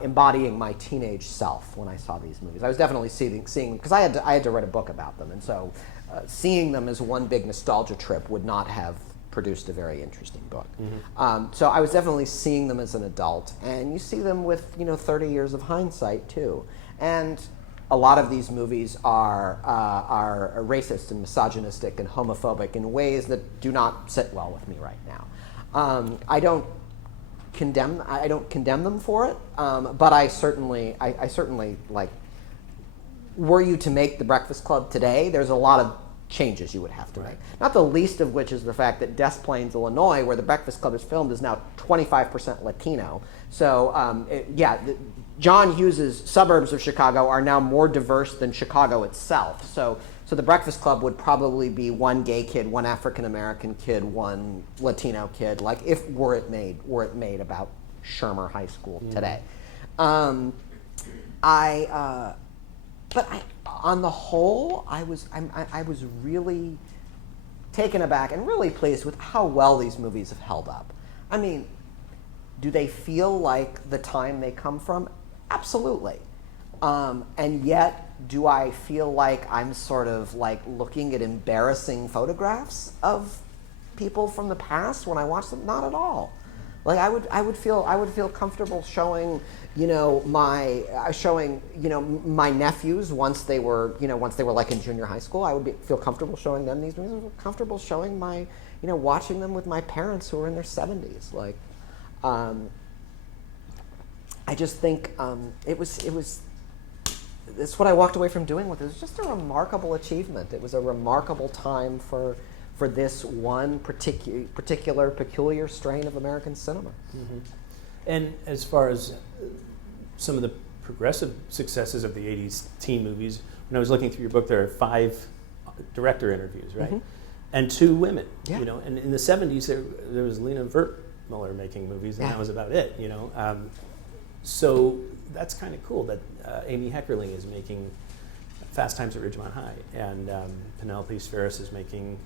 embodying my teenage self when I saw these movies. I was definitely seeing because I had to write a book about them, and so seeing them as one big nostalgia trip would not have produced a very interesting book. So I was definitely seeing them as an adult, and you see them with 30 years of hindsight too. And a lot of these movies are racist and misogynistic and homophobic in ways that do not sit well with me right now. I don't condemn them for it, but I certainly like. Were you to make The Breakfast Club today, there's a lot of changes you would have to make. Not the least of which is the fact that Des Plaines, Illinois, where The Breakfast Club is filmed, is now 25% Latino. So John Hughes's suburbs of Chicago are now more diverse than Chicago itself. So The Breakfast Club would probably be one gay kid, one African American kid, one Latino kid. Like were it made about Shermer High School today. But on the whole, I was really taken aback and really pleased with how well these movies have held up. I mean, do they feel like the time they come from? Absolutely. And yet, do I feel like I'm sort of like looking at embarrassing photographs of people from the past when I watch them? Not at all. Like I would feel comfortable showing my nephews once they were like in junior high school. I would feel comfortable showing them these movies. I would feel comfortable showing my watching them with my parents who are in their 70s. Like I just think it was. That's what I walked away from doing with it. It was just a remarkable achievement. It was a remarkable time for this one peculiar strain of American cinema. And as far as some of the progressive successes of the 80s teen movies, when I was looking through your book, there are 5 director interviews, right? And 2 women, and in the 70s there was Lena Wertmuller making movies, and that was about it, So that's kind of cool that Amy Heckerling is making Fast Times at Ridgemont High, and Penelope Ferris is making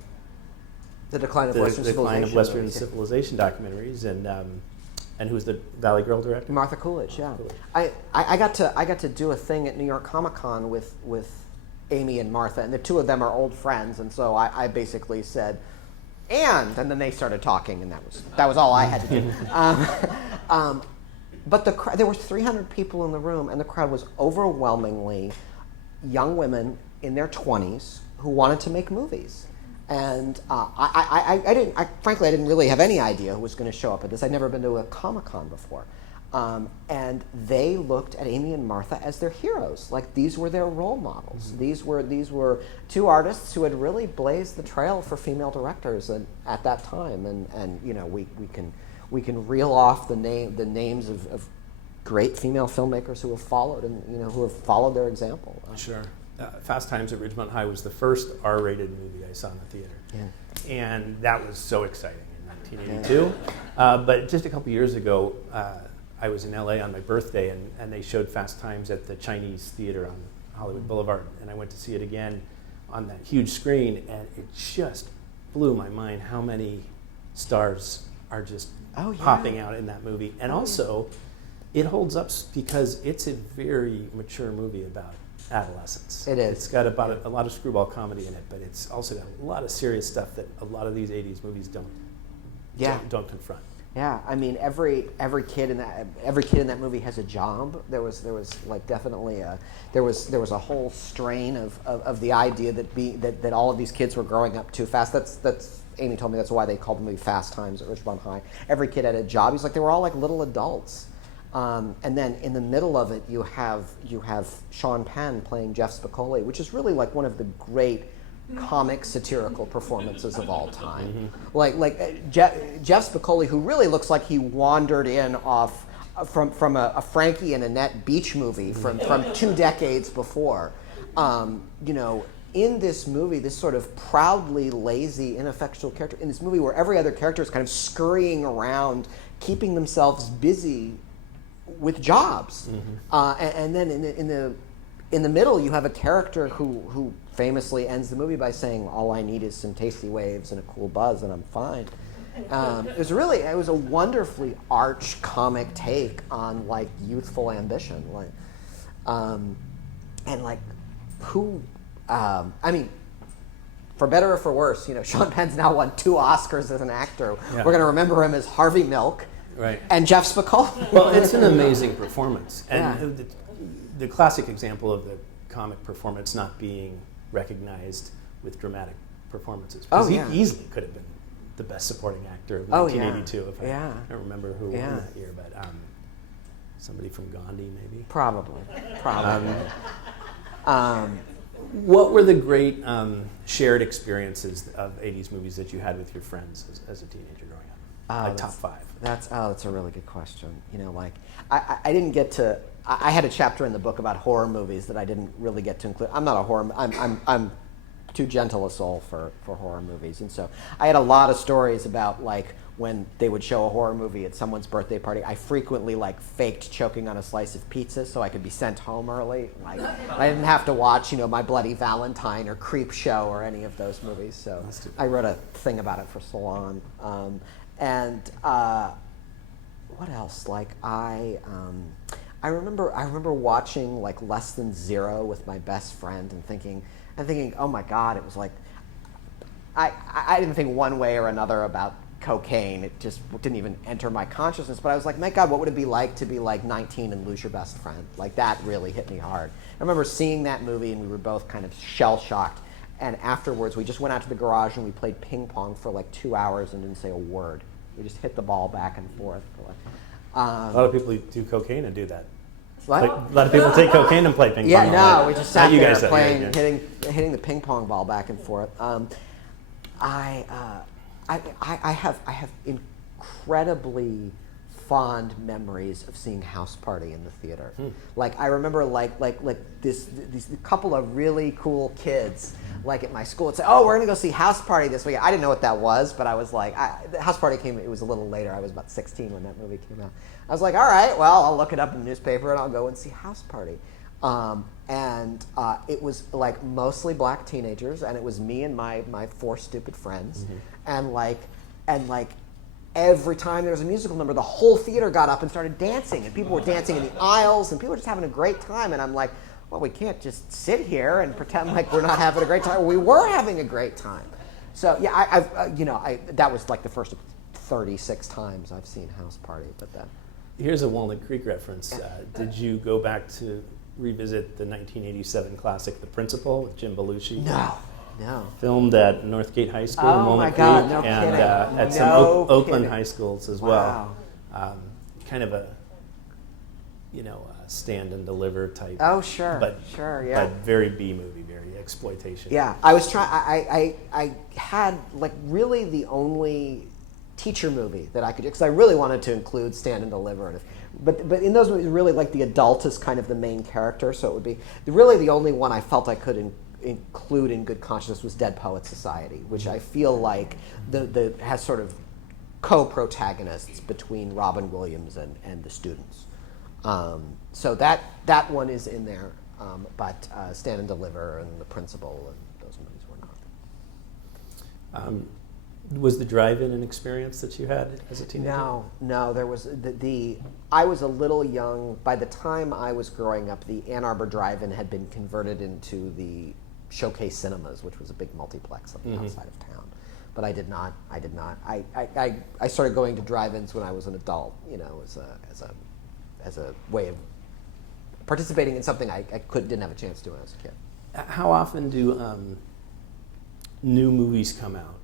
The Decline of Western Civilization documentaries, and who's the Valley Girl director? Martha Coolidge. Yeah, I got to do a thing at New York Comic Con with Amy and Martha, and the 2 of them are old friends, and so I basically said, and then they started talking, and that was all I had to do. But there were 300 people in the room, and the crowd was overwhelmingly young women in their 20s who wanted to make movies. And frankly, I didn't really have any idea who was going to show up at this. I'd never been to a Comic-Con before. And they looked at Amy and Martha as their heroes. Like, these were their role models. These were 2 artists who had really blazed the trail for female directors at that time. And we can reel off the names of great female filmmakers who have followed and who have followed their example. Sure. Fast Times at Ridgemont High was the first R-rated movie I saw in the theater. Yeah. And that was so exciting in 1982. But just a couple years ago, I was in LA on my birthday, and they showed Fast Times at the Chinese Theater on Hollywood Boulevard. And I went to see it again on that huge screen, and it just blew my mind how many stars are just popping out in that movie. And also, it holds up because it's a very mature movie about adolescence. It is. It's got about a lot of screwball comedy in it, but it's also got a lot of serious stuff that a lot of these 80s movies don't confront. Yeah, I mean every kid in that movie has a job. There was like definitely there was a whole strain of the idea that all of these kids were growing up too fast. That's Amy told me that's why they called the movie Fast Times at Ridgemont High. Every kid had a job. He's like they were all like little adults. And then in the middle of it, you have Sean Penn playing Jeff Spicoli, which is really like one of the great comic satirical performances of all time. Mm-hmm. Jeff Spicoli, who really looks like he wandered in off from a Frankie and Annette Beach movie from 2 decades before. In this movie, this sort of proudly lazy, ineffectual character, in this movie where every other character is kind of scurrying around, keeping themselves busy with jobs. Mm-hmm. And then in the middle, you have a character who famously ends the movie by saying, "All I need is some tasty waves and a cool buzz, and I'm fine." It was a wonderfully arch comic take on like youthful ambition, I mean, for better or for worse, Sean Penn's now won 2 Oscars as an actor. Yeah. We're going to remember him as Harvey Milk. Right. And Jeff Spicoli. Well, it's an amazing performance. And the classic example of the comic performance not being recognized with dramatic performances. Because he easily could have been the best supporting actor of 1982, if I don't remember who won that year, but somebody from Gandhi, maybe? Probably. What were the great shared experiences of 80s movies that you had with your friends as a teenager growing up? Top 5. That's a really good question. I didn't get to. I had a chapter in the book about horror movies that I didn't really get to include. I'm not a horror. I'm too gentle a soul for horror movies, and so I had a lot of stories about like when they would show a horror movie at someone's birthday party. I frequently like faked choking on a slice of pizza so I could be sent home early. Like I didn't have to watch My Bloody Valentine or Creep Show or any of those movies. So I wrote a thing about it for Salon. What else? Like I remember watching like Less Than Zero with my best friend and thinking, oh my God, it was like I didn't think one way or another about cocaine. It just didn't even enter my consciousness. But I was like, my God, what would it be like to be like 19 and lose your best friend? Like that really hit me hard. I remember seeing that movie and we were both kind of shell-shocked. And afterwards, we just went out to the garage and we played ping pong for like 2 hours and didn't say a word. We just hit the ball back and forth. A lot of people do cocaine and do that. What? A lot of people take cocaine and play ping pong. Yeah, no, we just sat there playing, yeah. hitting the ping pong ball back and forth. I have incredibly fond memories of seeing House Party in the theater. Like I remember like these couple of really cool kids like at my school would say, "Oh, we're gonna go see House Party this week." I didn't know what that was, but I was like, the House Party came. It was a little later. I was about 16 when that movie came out. I was like, all right, well, I'll look it up in the newspaper and I'll go and see House Party. It was like mostly black teenagers, and it was me and my 4 stupid friends, and every time there was a musical number, the whole theater got up and started dancing, and people were dancing in the aisles, and people were just having a great time. And I'm like, well, we can't just sit here and pretend like we're not having a great time. We were having a great time. So yeah, that was like the first of 36 times I've seen House Party, but that. Here's a Walnut Creek reference. Did you go back to revisit the 1987 classic, The Principal, with Jim Belushi? No. Filmed at Northgate High School in Walnut Creek, no and kidding. at some Oakland high schools as well. Kind of a, stand and deliver type. Oh, sure. But very B movie, very exploitation. Yeah, I was trying. I had like really the only teacher movie that I could do, because I really wanted to include Stand and Deliver. But in those movies, really, like, the adult is kind of the main character, so it would be really the only one I felt I could include in good conscience was Dead Poets Society, which I feel like has sort of co-protagonists between Robin Williams and the students. So that one is in there, but Stand and Deliver and The Principal and those movies were not. Was the drive-in an experience that you had as a teenager? No. There was I was a little young. By the time I was growing up, the Ann Arbor Drive-In had been converted into the Showcase Cinemas, which was a big multiplex on the outside of town. But I did not. I started going to drive-ins when I was an adult, as a way of participating in something I didn't have a chance to when I was a kid. How often do new movies come out,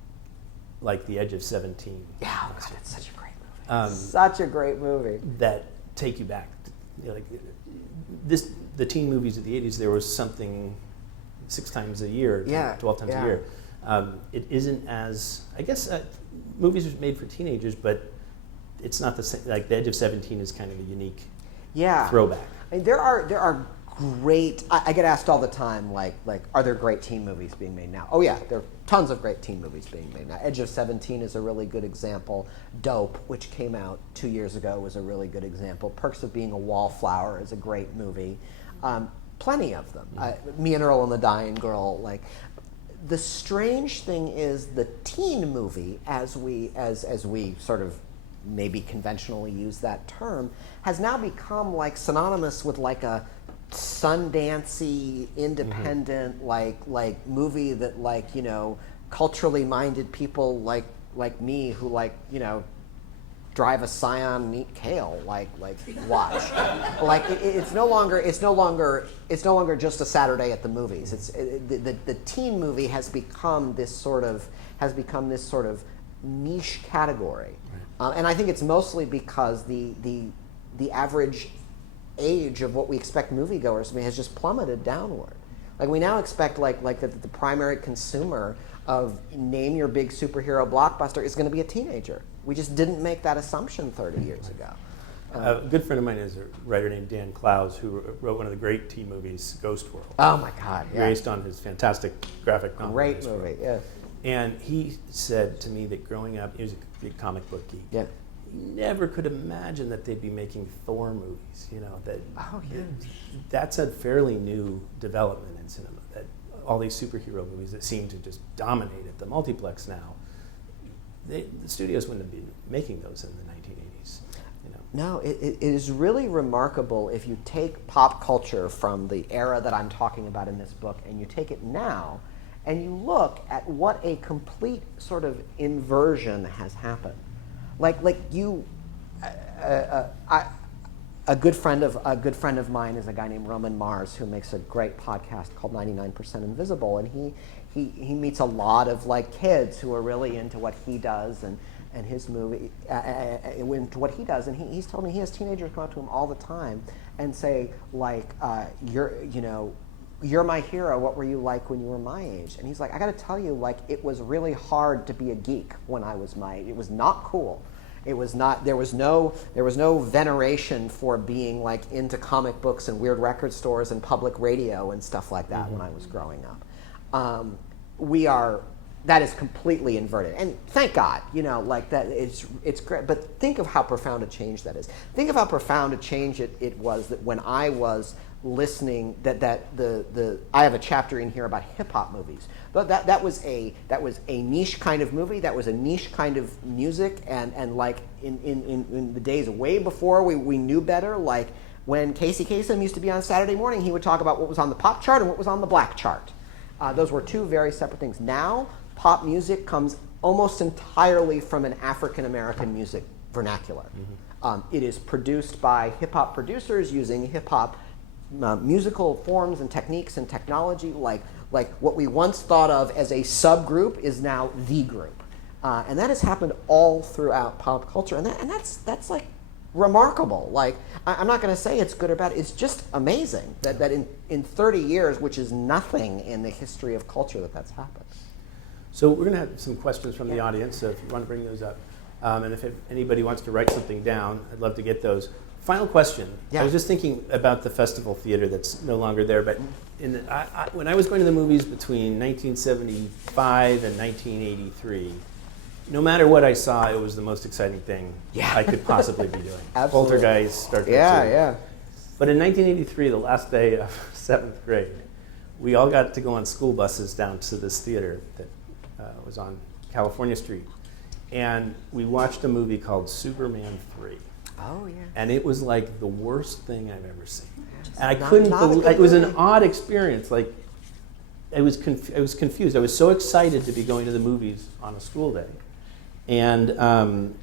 like The Edge of 17? Yeah, oh God, that's such a great movie. Such a great movie. That take you back. The teen movies of the 80s, there was something 6 times a year, 12 times a year. It isn't as, I guess, movies are made for teenagers, but it's not the same. Like The Edge of 17 is kind of a unique throwback. I mean, there are great. I get asked all the time, like, are there great teen movies being made now? Oh yeah, there are tons of great teen movies being made now. Edge of 17 is a really good example. Dope, which came out 2 years ago, was a really good example. Perks of Being a Wallflower is a great movie. Plenty of them. Me and Earl and the Dying Girl. Like, the strange thing is the teen movie, as we sort of maybe conventionally use that term, has now become like synonymous with like a Sundancey, independent, like movie that, like, culturally minded people like me who drive a Scion and eat kale like watch. Like it's no longer just a Saturday at the movies. The teen movie has become this sort of niche category, and I think it's mostly because the average age of what we expect moviegoers to be has just plummeted downward. Like, we now expect like the primary consumer of name your big superhero blockbuster is going to be a teenager. We just didn't make that assumption 30 years ago. A good friend of mine is a writer named Dan Clowes, who wrote one of the great teen movies, Ghost World. Oh my God! Yeah. Based on his fantastic graphic novel. Great movie, yeah. And he said to me that growing up, he was a big comic book geek. Yeah. He never could imagine that they'd be making Thor movies. That's a fairly new development in cinema. That all these superhero movies that seem to just dominate at the multiplex now, the studios wouldn't have been making those in the 1980s. No, it is really remarkable if you take pop culture from the era that I'm talking about in this book, and you take it now, and you look at what a complete sort of inversion has happened. A good friend of mine is a guy named Roman Mars, who makes a great podcast called 99% Invisible, and he meets a lot of kids who are really into what he does and his movie, into what he does, and he's told me he has teenagers come up to him all the time and say, you're my hero. What were you like when you were my age? And he's like, I got to tell you, it was really hard to be a geek when I was my age. It was not cool. It was not. There was no veneration for being into comic books and weird record stores and public radio and stuff like that when I was growing up. That is completely inverted, and thank God, that it's great. But think of how profound a change that is. Think of how profound a change it was that when I was listening, I have a chapter in here about hip hop movies. But that was a niche kind of movie. That was a niche kind of music, and in the days way before we knew better, when Casey Kasem used to be on Saturday morning, he would talk about what was on the pop chart and what was on the black chart. Those were two very separate things. Now, pop music comes almost entirely from an African American music vernacular. It is produced by hip hop producers using hip hop musical forms and techniques and technology, like what we once thought of as a subgroup is now the group, and that has happened all throughout pop culture, and that's remarkable. I'm not going to say it's good or bad. It's just amazing that in 30 years, which is nothing in the history of culture, that's happened. So we're going to have some questions from the audience, so if you want to bring those up. And if anybody wants to write something down, I'd love to get those. Final question. Yeah. I was just thinking about the festival theater that's no longer there, but when I was going to the movies between 1975 and 1983, no matter what I saw, it was the most exciting thing I could possibly be doing. Absolutely. Poltergeist, Star Trek Yeah, 2. yeah. But in 1983, the last day of 7th grade, we all got to go on school buses down to this theater that was on California Street. And we watched a movie called Superman 3. Oh, yeah. And it was like the worst thing I've ever seen. And I Not- couldn't not a believe good it. Was an movie. odd experience. Like, I was confused. I was so excited to be going to the movies on a school day. And then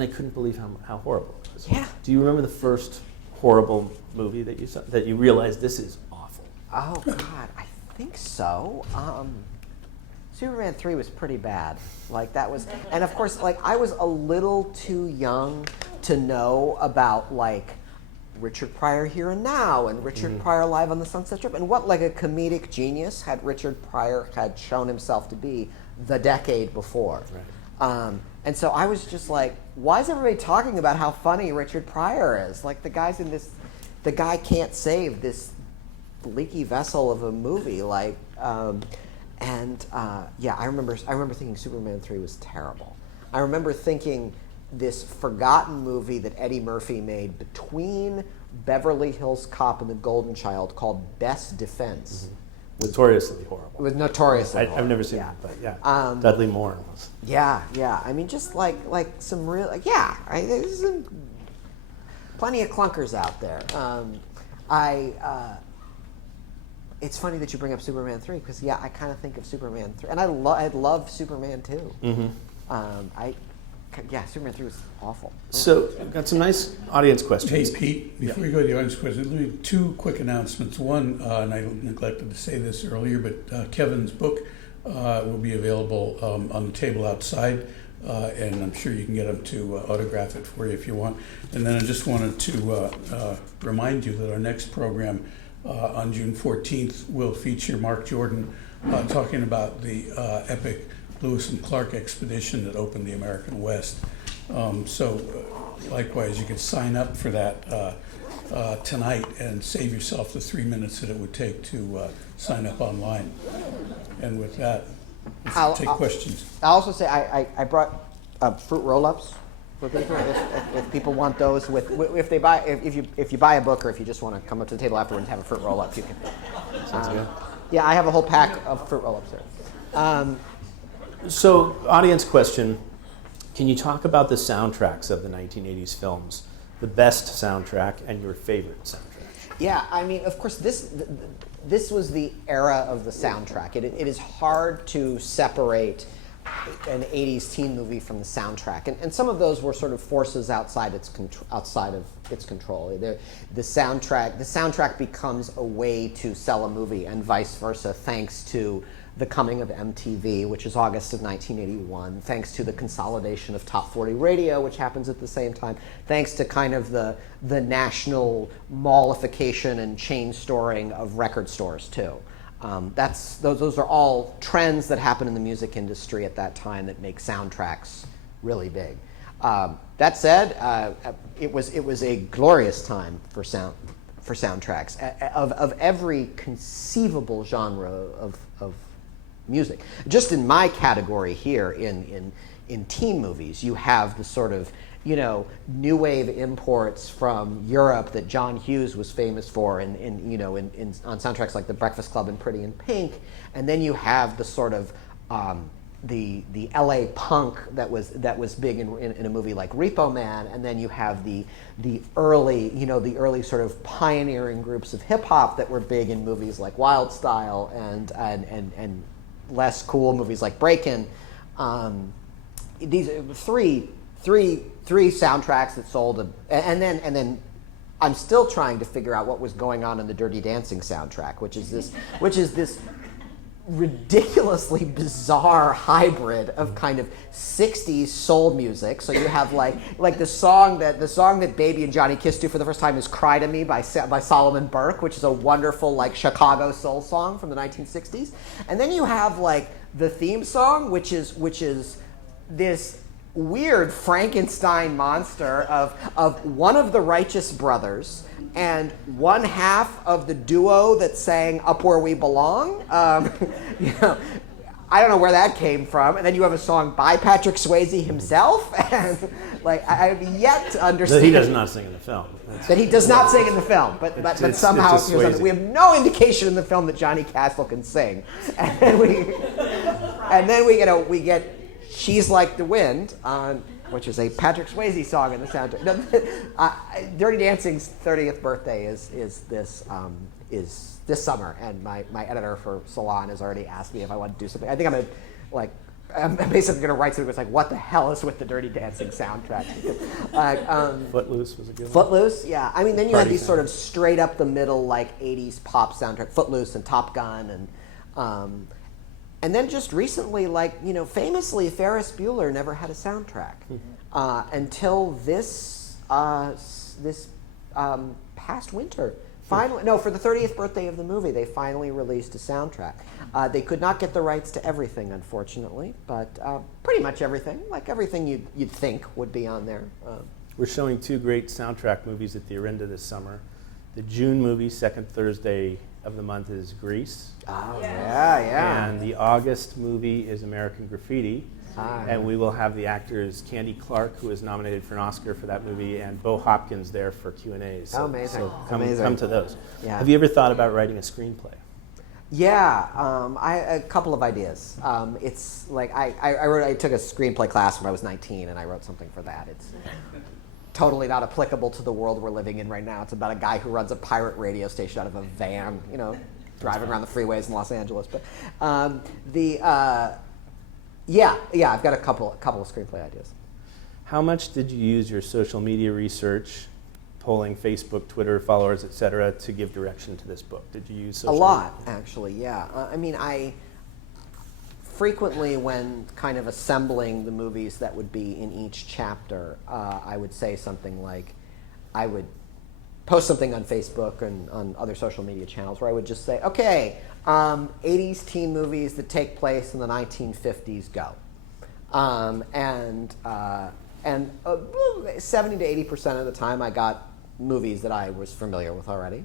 I couldn't believe how horrible it was. Yeah. Do you remember the first horrible movie that you saw, that you realized this is awful? Oh, God, I think so. Superman 3 was pretty bad. Like, that was, and of course, like, I was a little too young to know about, like, Richard Pryor Here and Now and Richard Pryor Live on the Sunset Strip and what, like, a comedic genius had Richard Pryor had shown himself to be the decade before. Right. And so I was just like, why is everybody talking about how funny Richard Pryor is? Like, the guy can't save this leaky vessel of a movie. Like, I remember thinking Superman 3 was terrible. I remember thinking this forgotten movie that Eddie Murphy made between Beverly Hills Cop and The Golden Child called Best Defense. Notoriously horrible. It was notoriously horrible. I've never seen Yeah. it, but yeah. Dudley Moore was. Yeah. I mean, just like some real, there's some plenty of clunkers out there. It's funny that you bring up Superman 3 because I kind of think of Superman 3, and I love Superman 2. Superman 3 was awful. So, we've got some nice audience questions. Hey, Pete, before you go to the audience questions, let me two quick announcements. One, and I neglected to say this earlier, but Kevin's book will be available on the table outside, and I'm sure you can get him to autograph it for you if you want. And then I just wanted to remind you that our next program on June 14th will feature Mark Jordan talking about the epic Lewis and Clark expedition that opened the American West. Likewise, you could sign up for that tonight and save yourself the 3 minutes that it would take to sign up online. And with that, let's take questions. I'll also say I brought fruit roll-ups for people if people want those. If you buy a book or if you just want to come up to the table afterwards and have a fruit roll-up, you can. Sounds good. Yeah, I have a whole pack of fruit roll-ups there. So, audience question. Can you talk about the soundtracks of the 1980s films? The best soundtrack and your favorite soundtrack? Yeah, I mean, of course, this was the era of the soundtrack. It is hard to separate an 80s teen movie from the soundtrack. And some of those were sort of forces outside of its control. The soundtrack becomes a way to sell a movie and vice versa, thanks to the coming of MTV, which is August of 1981, thanks to the consolidation of Top 40 Radio, which happens at the same time, thanks to kind of the national mallification and chain storing of record stores too. Those are all trends that happen in the music industry at that time that make soundtracks really big. That said, it was a glorious time for soundtracks of every conceivable genre of music. Just in my category here in teen movies, you have the sort of new wave imports from Europe that John Hughes was famous for, on soundtracks like The Breakfast Club and Pretty in Pink, and then you have the sort of the LA punk that was big in a movie like Repo Man, and then you have the early sort of pioneering groups of hip hop that were big in movies like Wild Style and less cool movies like Breakin'. These three soundtracks that sold, and then I'm still trying to figure out what was going on in the Dirty Dancing soundtrack, which is this ridiculously bizarre hybrid of kind of 60s soul music. So you have like the song that Baby and Johnny Kiss do for the first time is "Cry to Me" by Solomon Burke, which is a wonderful like Chicago soul song from the 1960s. And then you have like the theme song, which is this weird Frankenstein monster of one of the Righteous Brothers and one half of the duo that sang "Up Where We Belong." You know, I don't know where that came from. And then you have a song by Patrick Swayze himself, and like I have yet to understand That he does not sing in the film. that he does not sing in the film, but somehow it's just Swayze. we have no indication in the film that Johnny Castle can sing, and we get "She's Like the Wind" on, which is a Patrick Swayze song in the soundtrack. No, Dirty Dancing's 30th birthday is this summer, and my editor for Salon has already asked me if I want to do something. I think I'm basically going to write something that's like, what the hell is with the Dirty Dancing soundtrack? Footloose was a good one. Footloose, yeah. I mean, then you had Party these sound. sort of straight up the middle like 80s pop soundtrack, Footloose and Top Gun, and then just recently, like, you know, famously, Ferris Bueller never had a soundtrack until this past winter. Finally, no, for the 30th birthday of the movie, they finally released a soundtrack. They could not get the rights to everything, unfortunately, but pretty much everything, like everything you'd think would be on there. We're showing two great soundtrack movies at the Orinda this summer. The June movie, second Thursday of the month, is Grease. Oh, yeah. And the August movie is American Graffiti. And we will have the actors Candy Clark, who is nominated for an Oscar for that movie, and Bo Hopkins there for Q&As. Oh, amazing. So come to those. Yeah. Have you ever thought about writing a screenplay? Yeah, a couple of ideas. It's like I took a screenplay class when I was 19, and I wrote something for that. It's totally not applicable to the world we're living in right now. It's about a guy who runs a pirate radio station out of a van, you know, driving around the freeways in Los Angeles. But yeah, I've got a couple of screenplay ideas. How much did you use your social media research, polling Facebook, Twitter, followers, etc., to give direction to this book? Did you use social media? A lot, actually, yeah. I mean, I frequently, when kind of assembling the movies that would be in each chapter, I would say something like, I would post something on Facebook and on other social media channels where I would just say, okay, 80s teen movies that take place in the 1950s, go. And 70 to 80% of the time I got movies that I was familiar with already.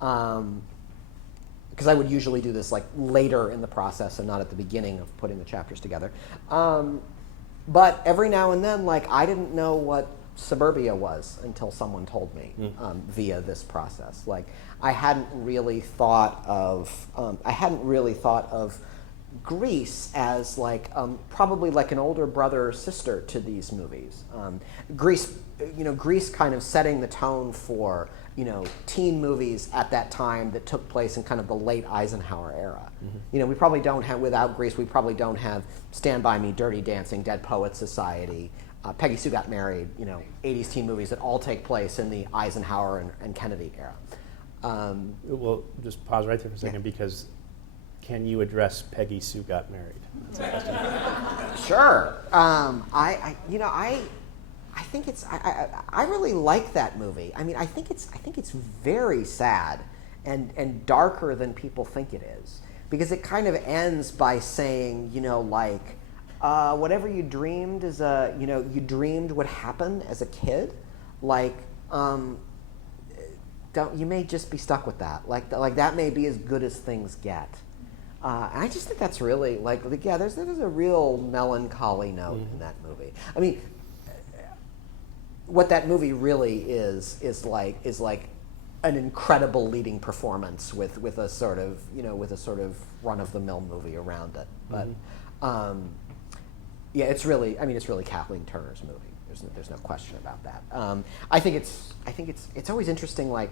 Because I would usually do this like later in the process and not at the beginning of putting the chapters together. But every now and then, like, I didn't know what suburbia was until someone told me via this process. Like, I hadn't really thought of Grease as like probably like an older brother or sister to these movies. Grease kind of setting the tone for, you know, teen movies at that time that took place in kind of the late Eisenhower era. Mm-hmm. You know, we probably don't have, without Grease, we probably don't have Stand By Me, Dirty Dancing, Dead Poets Society, Peggy Sue Got Married, you know, 80s teen movies that all take place in the Eisenhower and Kennedy era. Well, just pause right there for a second, because can you address Peggy Sue Got Married? That's a question. Sure. I think it's I really like that movie. I mean, I think it's very sad and darker than people think it is, because it kind of ends by saying, you know, like, whatever you dreamed you dreamed would happen as a kid, like, you may just be stuck with that. Like that may be as good as things get. And I just think that's really, like, yeah, there's a real melancholy note in that movie. I mean, what that movie really is like an incredible leading performance with a sort of run-of-the-mill movie around it. But yeah, it's really Kathleen Turner's movie. There's no question about that. I think it's always interesting, like,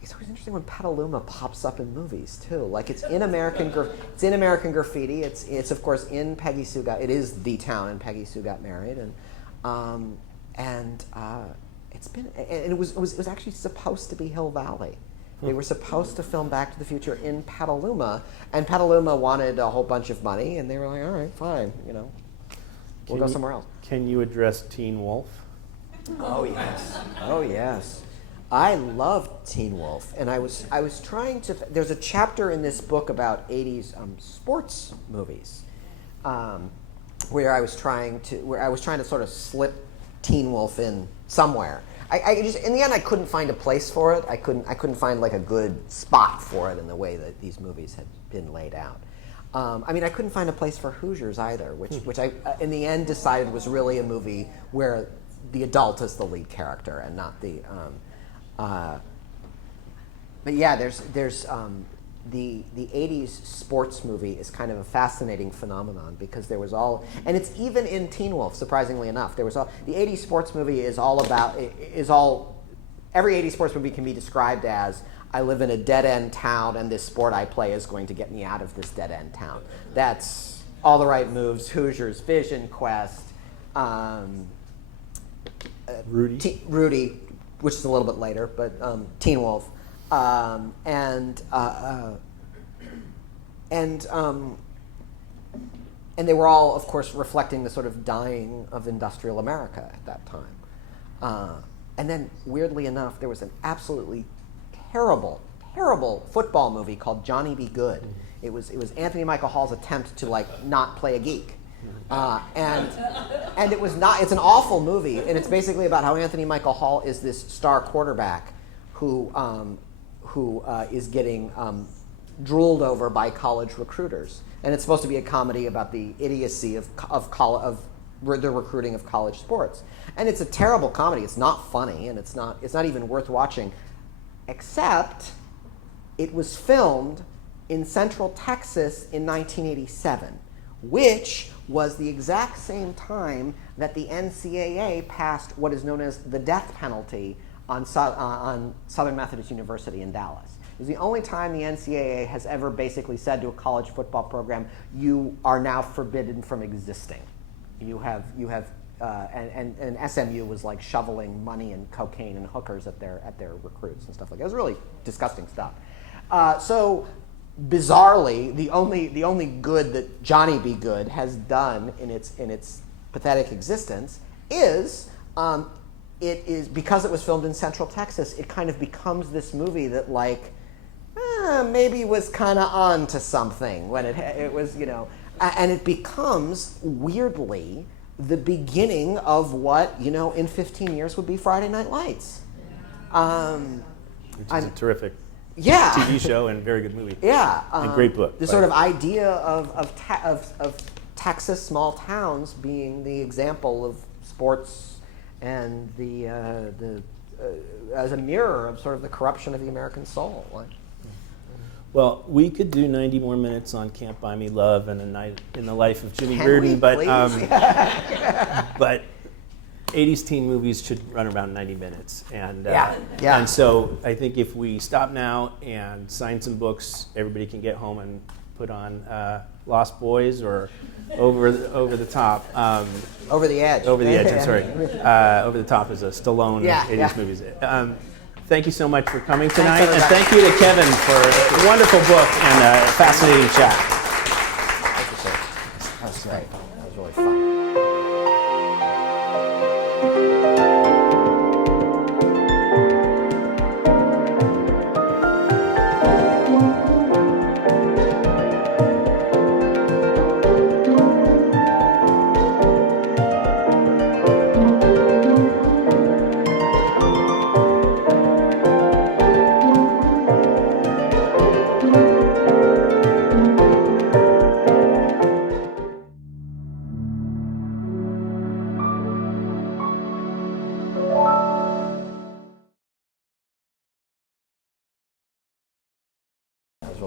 it's always interesting when Petaluma pops up in movies too. Like, it's in American Graffiti. It's of course in Peggy Sue Got. It is the town in Peggy Sue Got Married, and it was actually supposed to be Hill Valley. They were supposed to film Back to the Future in Petaluma, and Petaluma wanted a whole bunch of money, and they were like, all right, fine, you know, we'll go somewhere else. Can you address Teen Wolf? Oh yes. I love Teen Wolf, and I was trying to. There's a chapter in this book about 80s sports movies, where I was trying to sort of slip Teen Wolf in somewhere. I just, in the end, I couldn't find a place for it. I couldn't find like a good spot for it in the way that these movies had been laid out. I mean, I couldn't find a place for Hoosiers either, which I in the end decided was really a movie where the adult is the lead character and not the. But yeah, there's the 80s sports movie is kind of a fascinating phenomenon because there was all, and it's even in Teen Wolf, surprisingly enough, there was all, the 80s sports movie is all about, every 80s sports movie can be described as, I live in a dead-end town and this sport I play is going to get me out of this dead-end town. That's All the Right Moves, Hoosiers, Vision Quest, Rudy, which is a little bit later, but Teen Wolf. And they were all, of course, reflecting the sort of dying of industrial America at that time. And then, weirdly enough, there was an absolutely terrible football movie called Johnny Be Good. It was Anthony Michael Hall's attempt to not play a geek. And it was not. It's an awful movie, and it's basically about how Anthony Michael Hall is this star quarterback who is getting drooled over by college recruiters, and it's supposed to be a comedy about the idiocy of the recruiting of college sports. And it's a terrible comedy. It's not funny, and it's not even worth watching, except it was filmed in Central Texas in 1987, which was the exact same time that the NCAA passed what is known as the death penalty on Southern Methodist University in Dallas. It was the only time the NCAA has ever basically said to a college football program, "You are now forbidden from existing." And SMU was like shoveling money and cocaine and hookers at their recruits and stuff like that. It was really disgusting stuff. So bizarrely, the only good that Johnny Be Good has done in its pathetic existence is. It is, because it was filmed in Central Texas, it kind of becomes this movie that maybe was kind of on to something when it was, and it becomes, weirdly, the beginning of what, in 15 years would be Friday Night Lights. Which is a terrific TV show and very good movie. Yeah. And great book. The sort of idea of Texas small towns being the example of sports and as a mirror of sort of the corruption of the American soul. Well, we could do 90 more minutes on Can't Buy Me Love and A Night in the Life of Jimmy Can Reardon, we, but please? but 80s teen movies should run around 90 minutes, and Yeah. and so I think if we stop now and sign some books, everybody can get home and put on Lost Boys or Over the Top. Over the Edge. Over the Edge, I'm sorry. Over the Top is a Stallone 80s movies. Thank you so much for coming tonight, and thank you to Kevin for a wonderful book and a fascinating chat.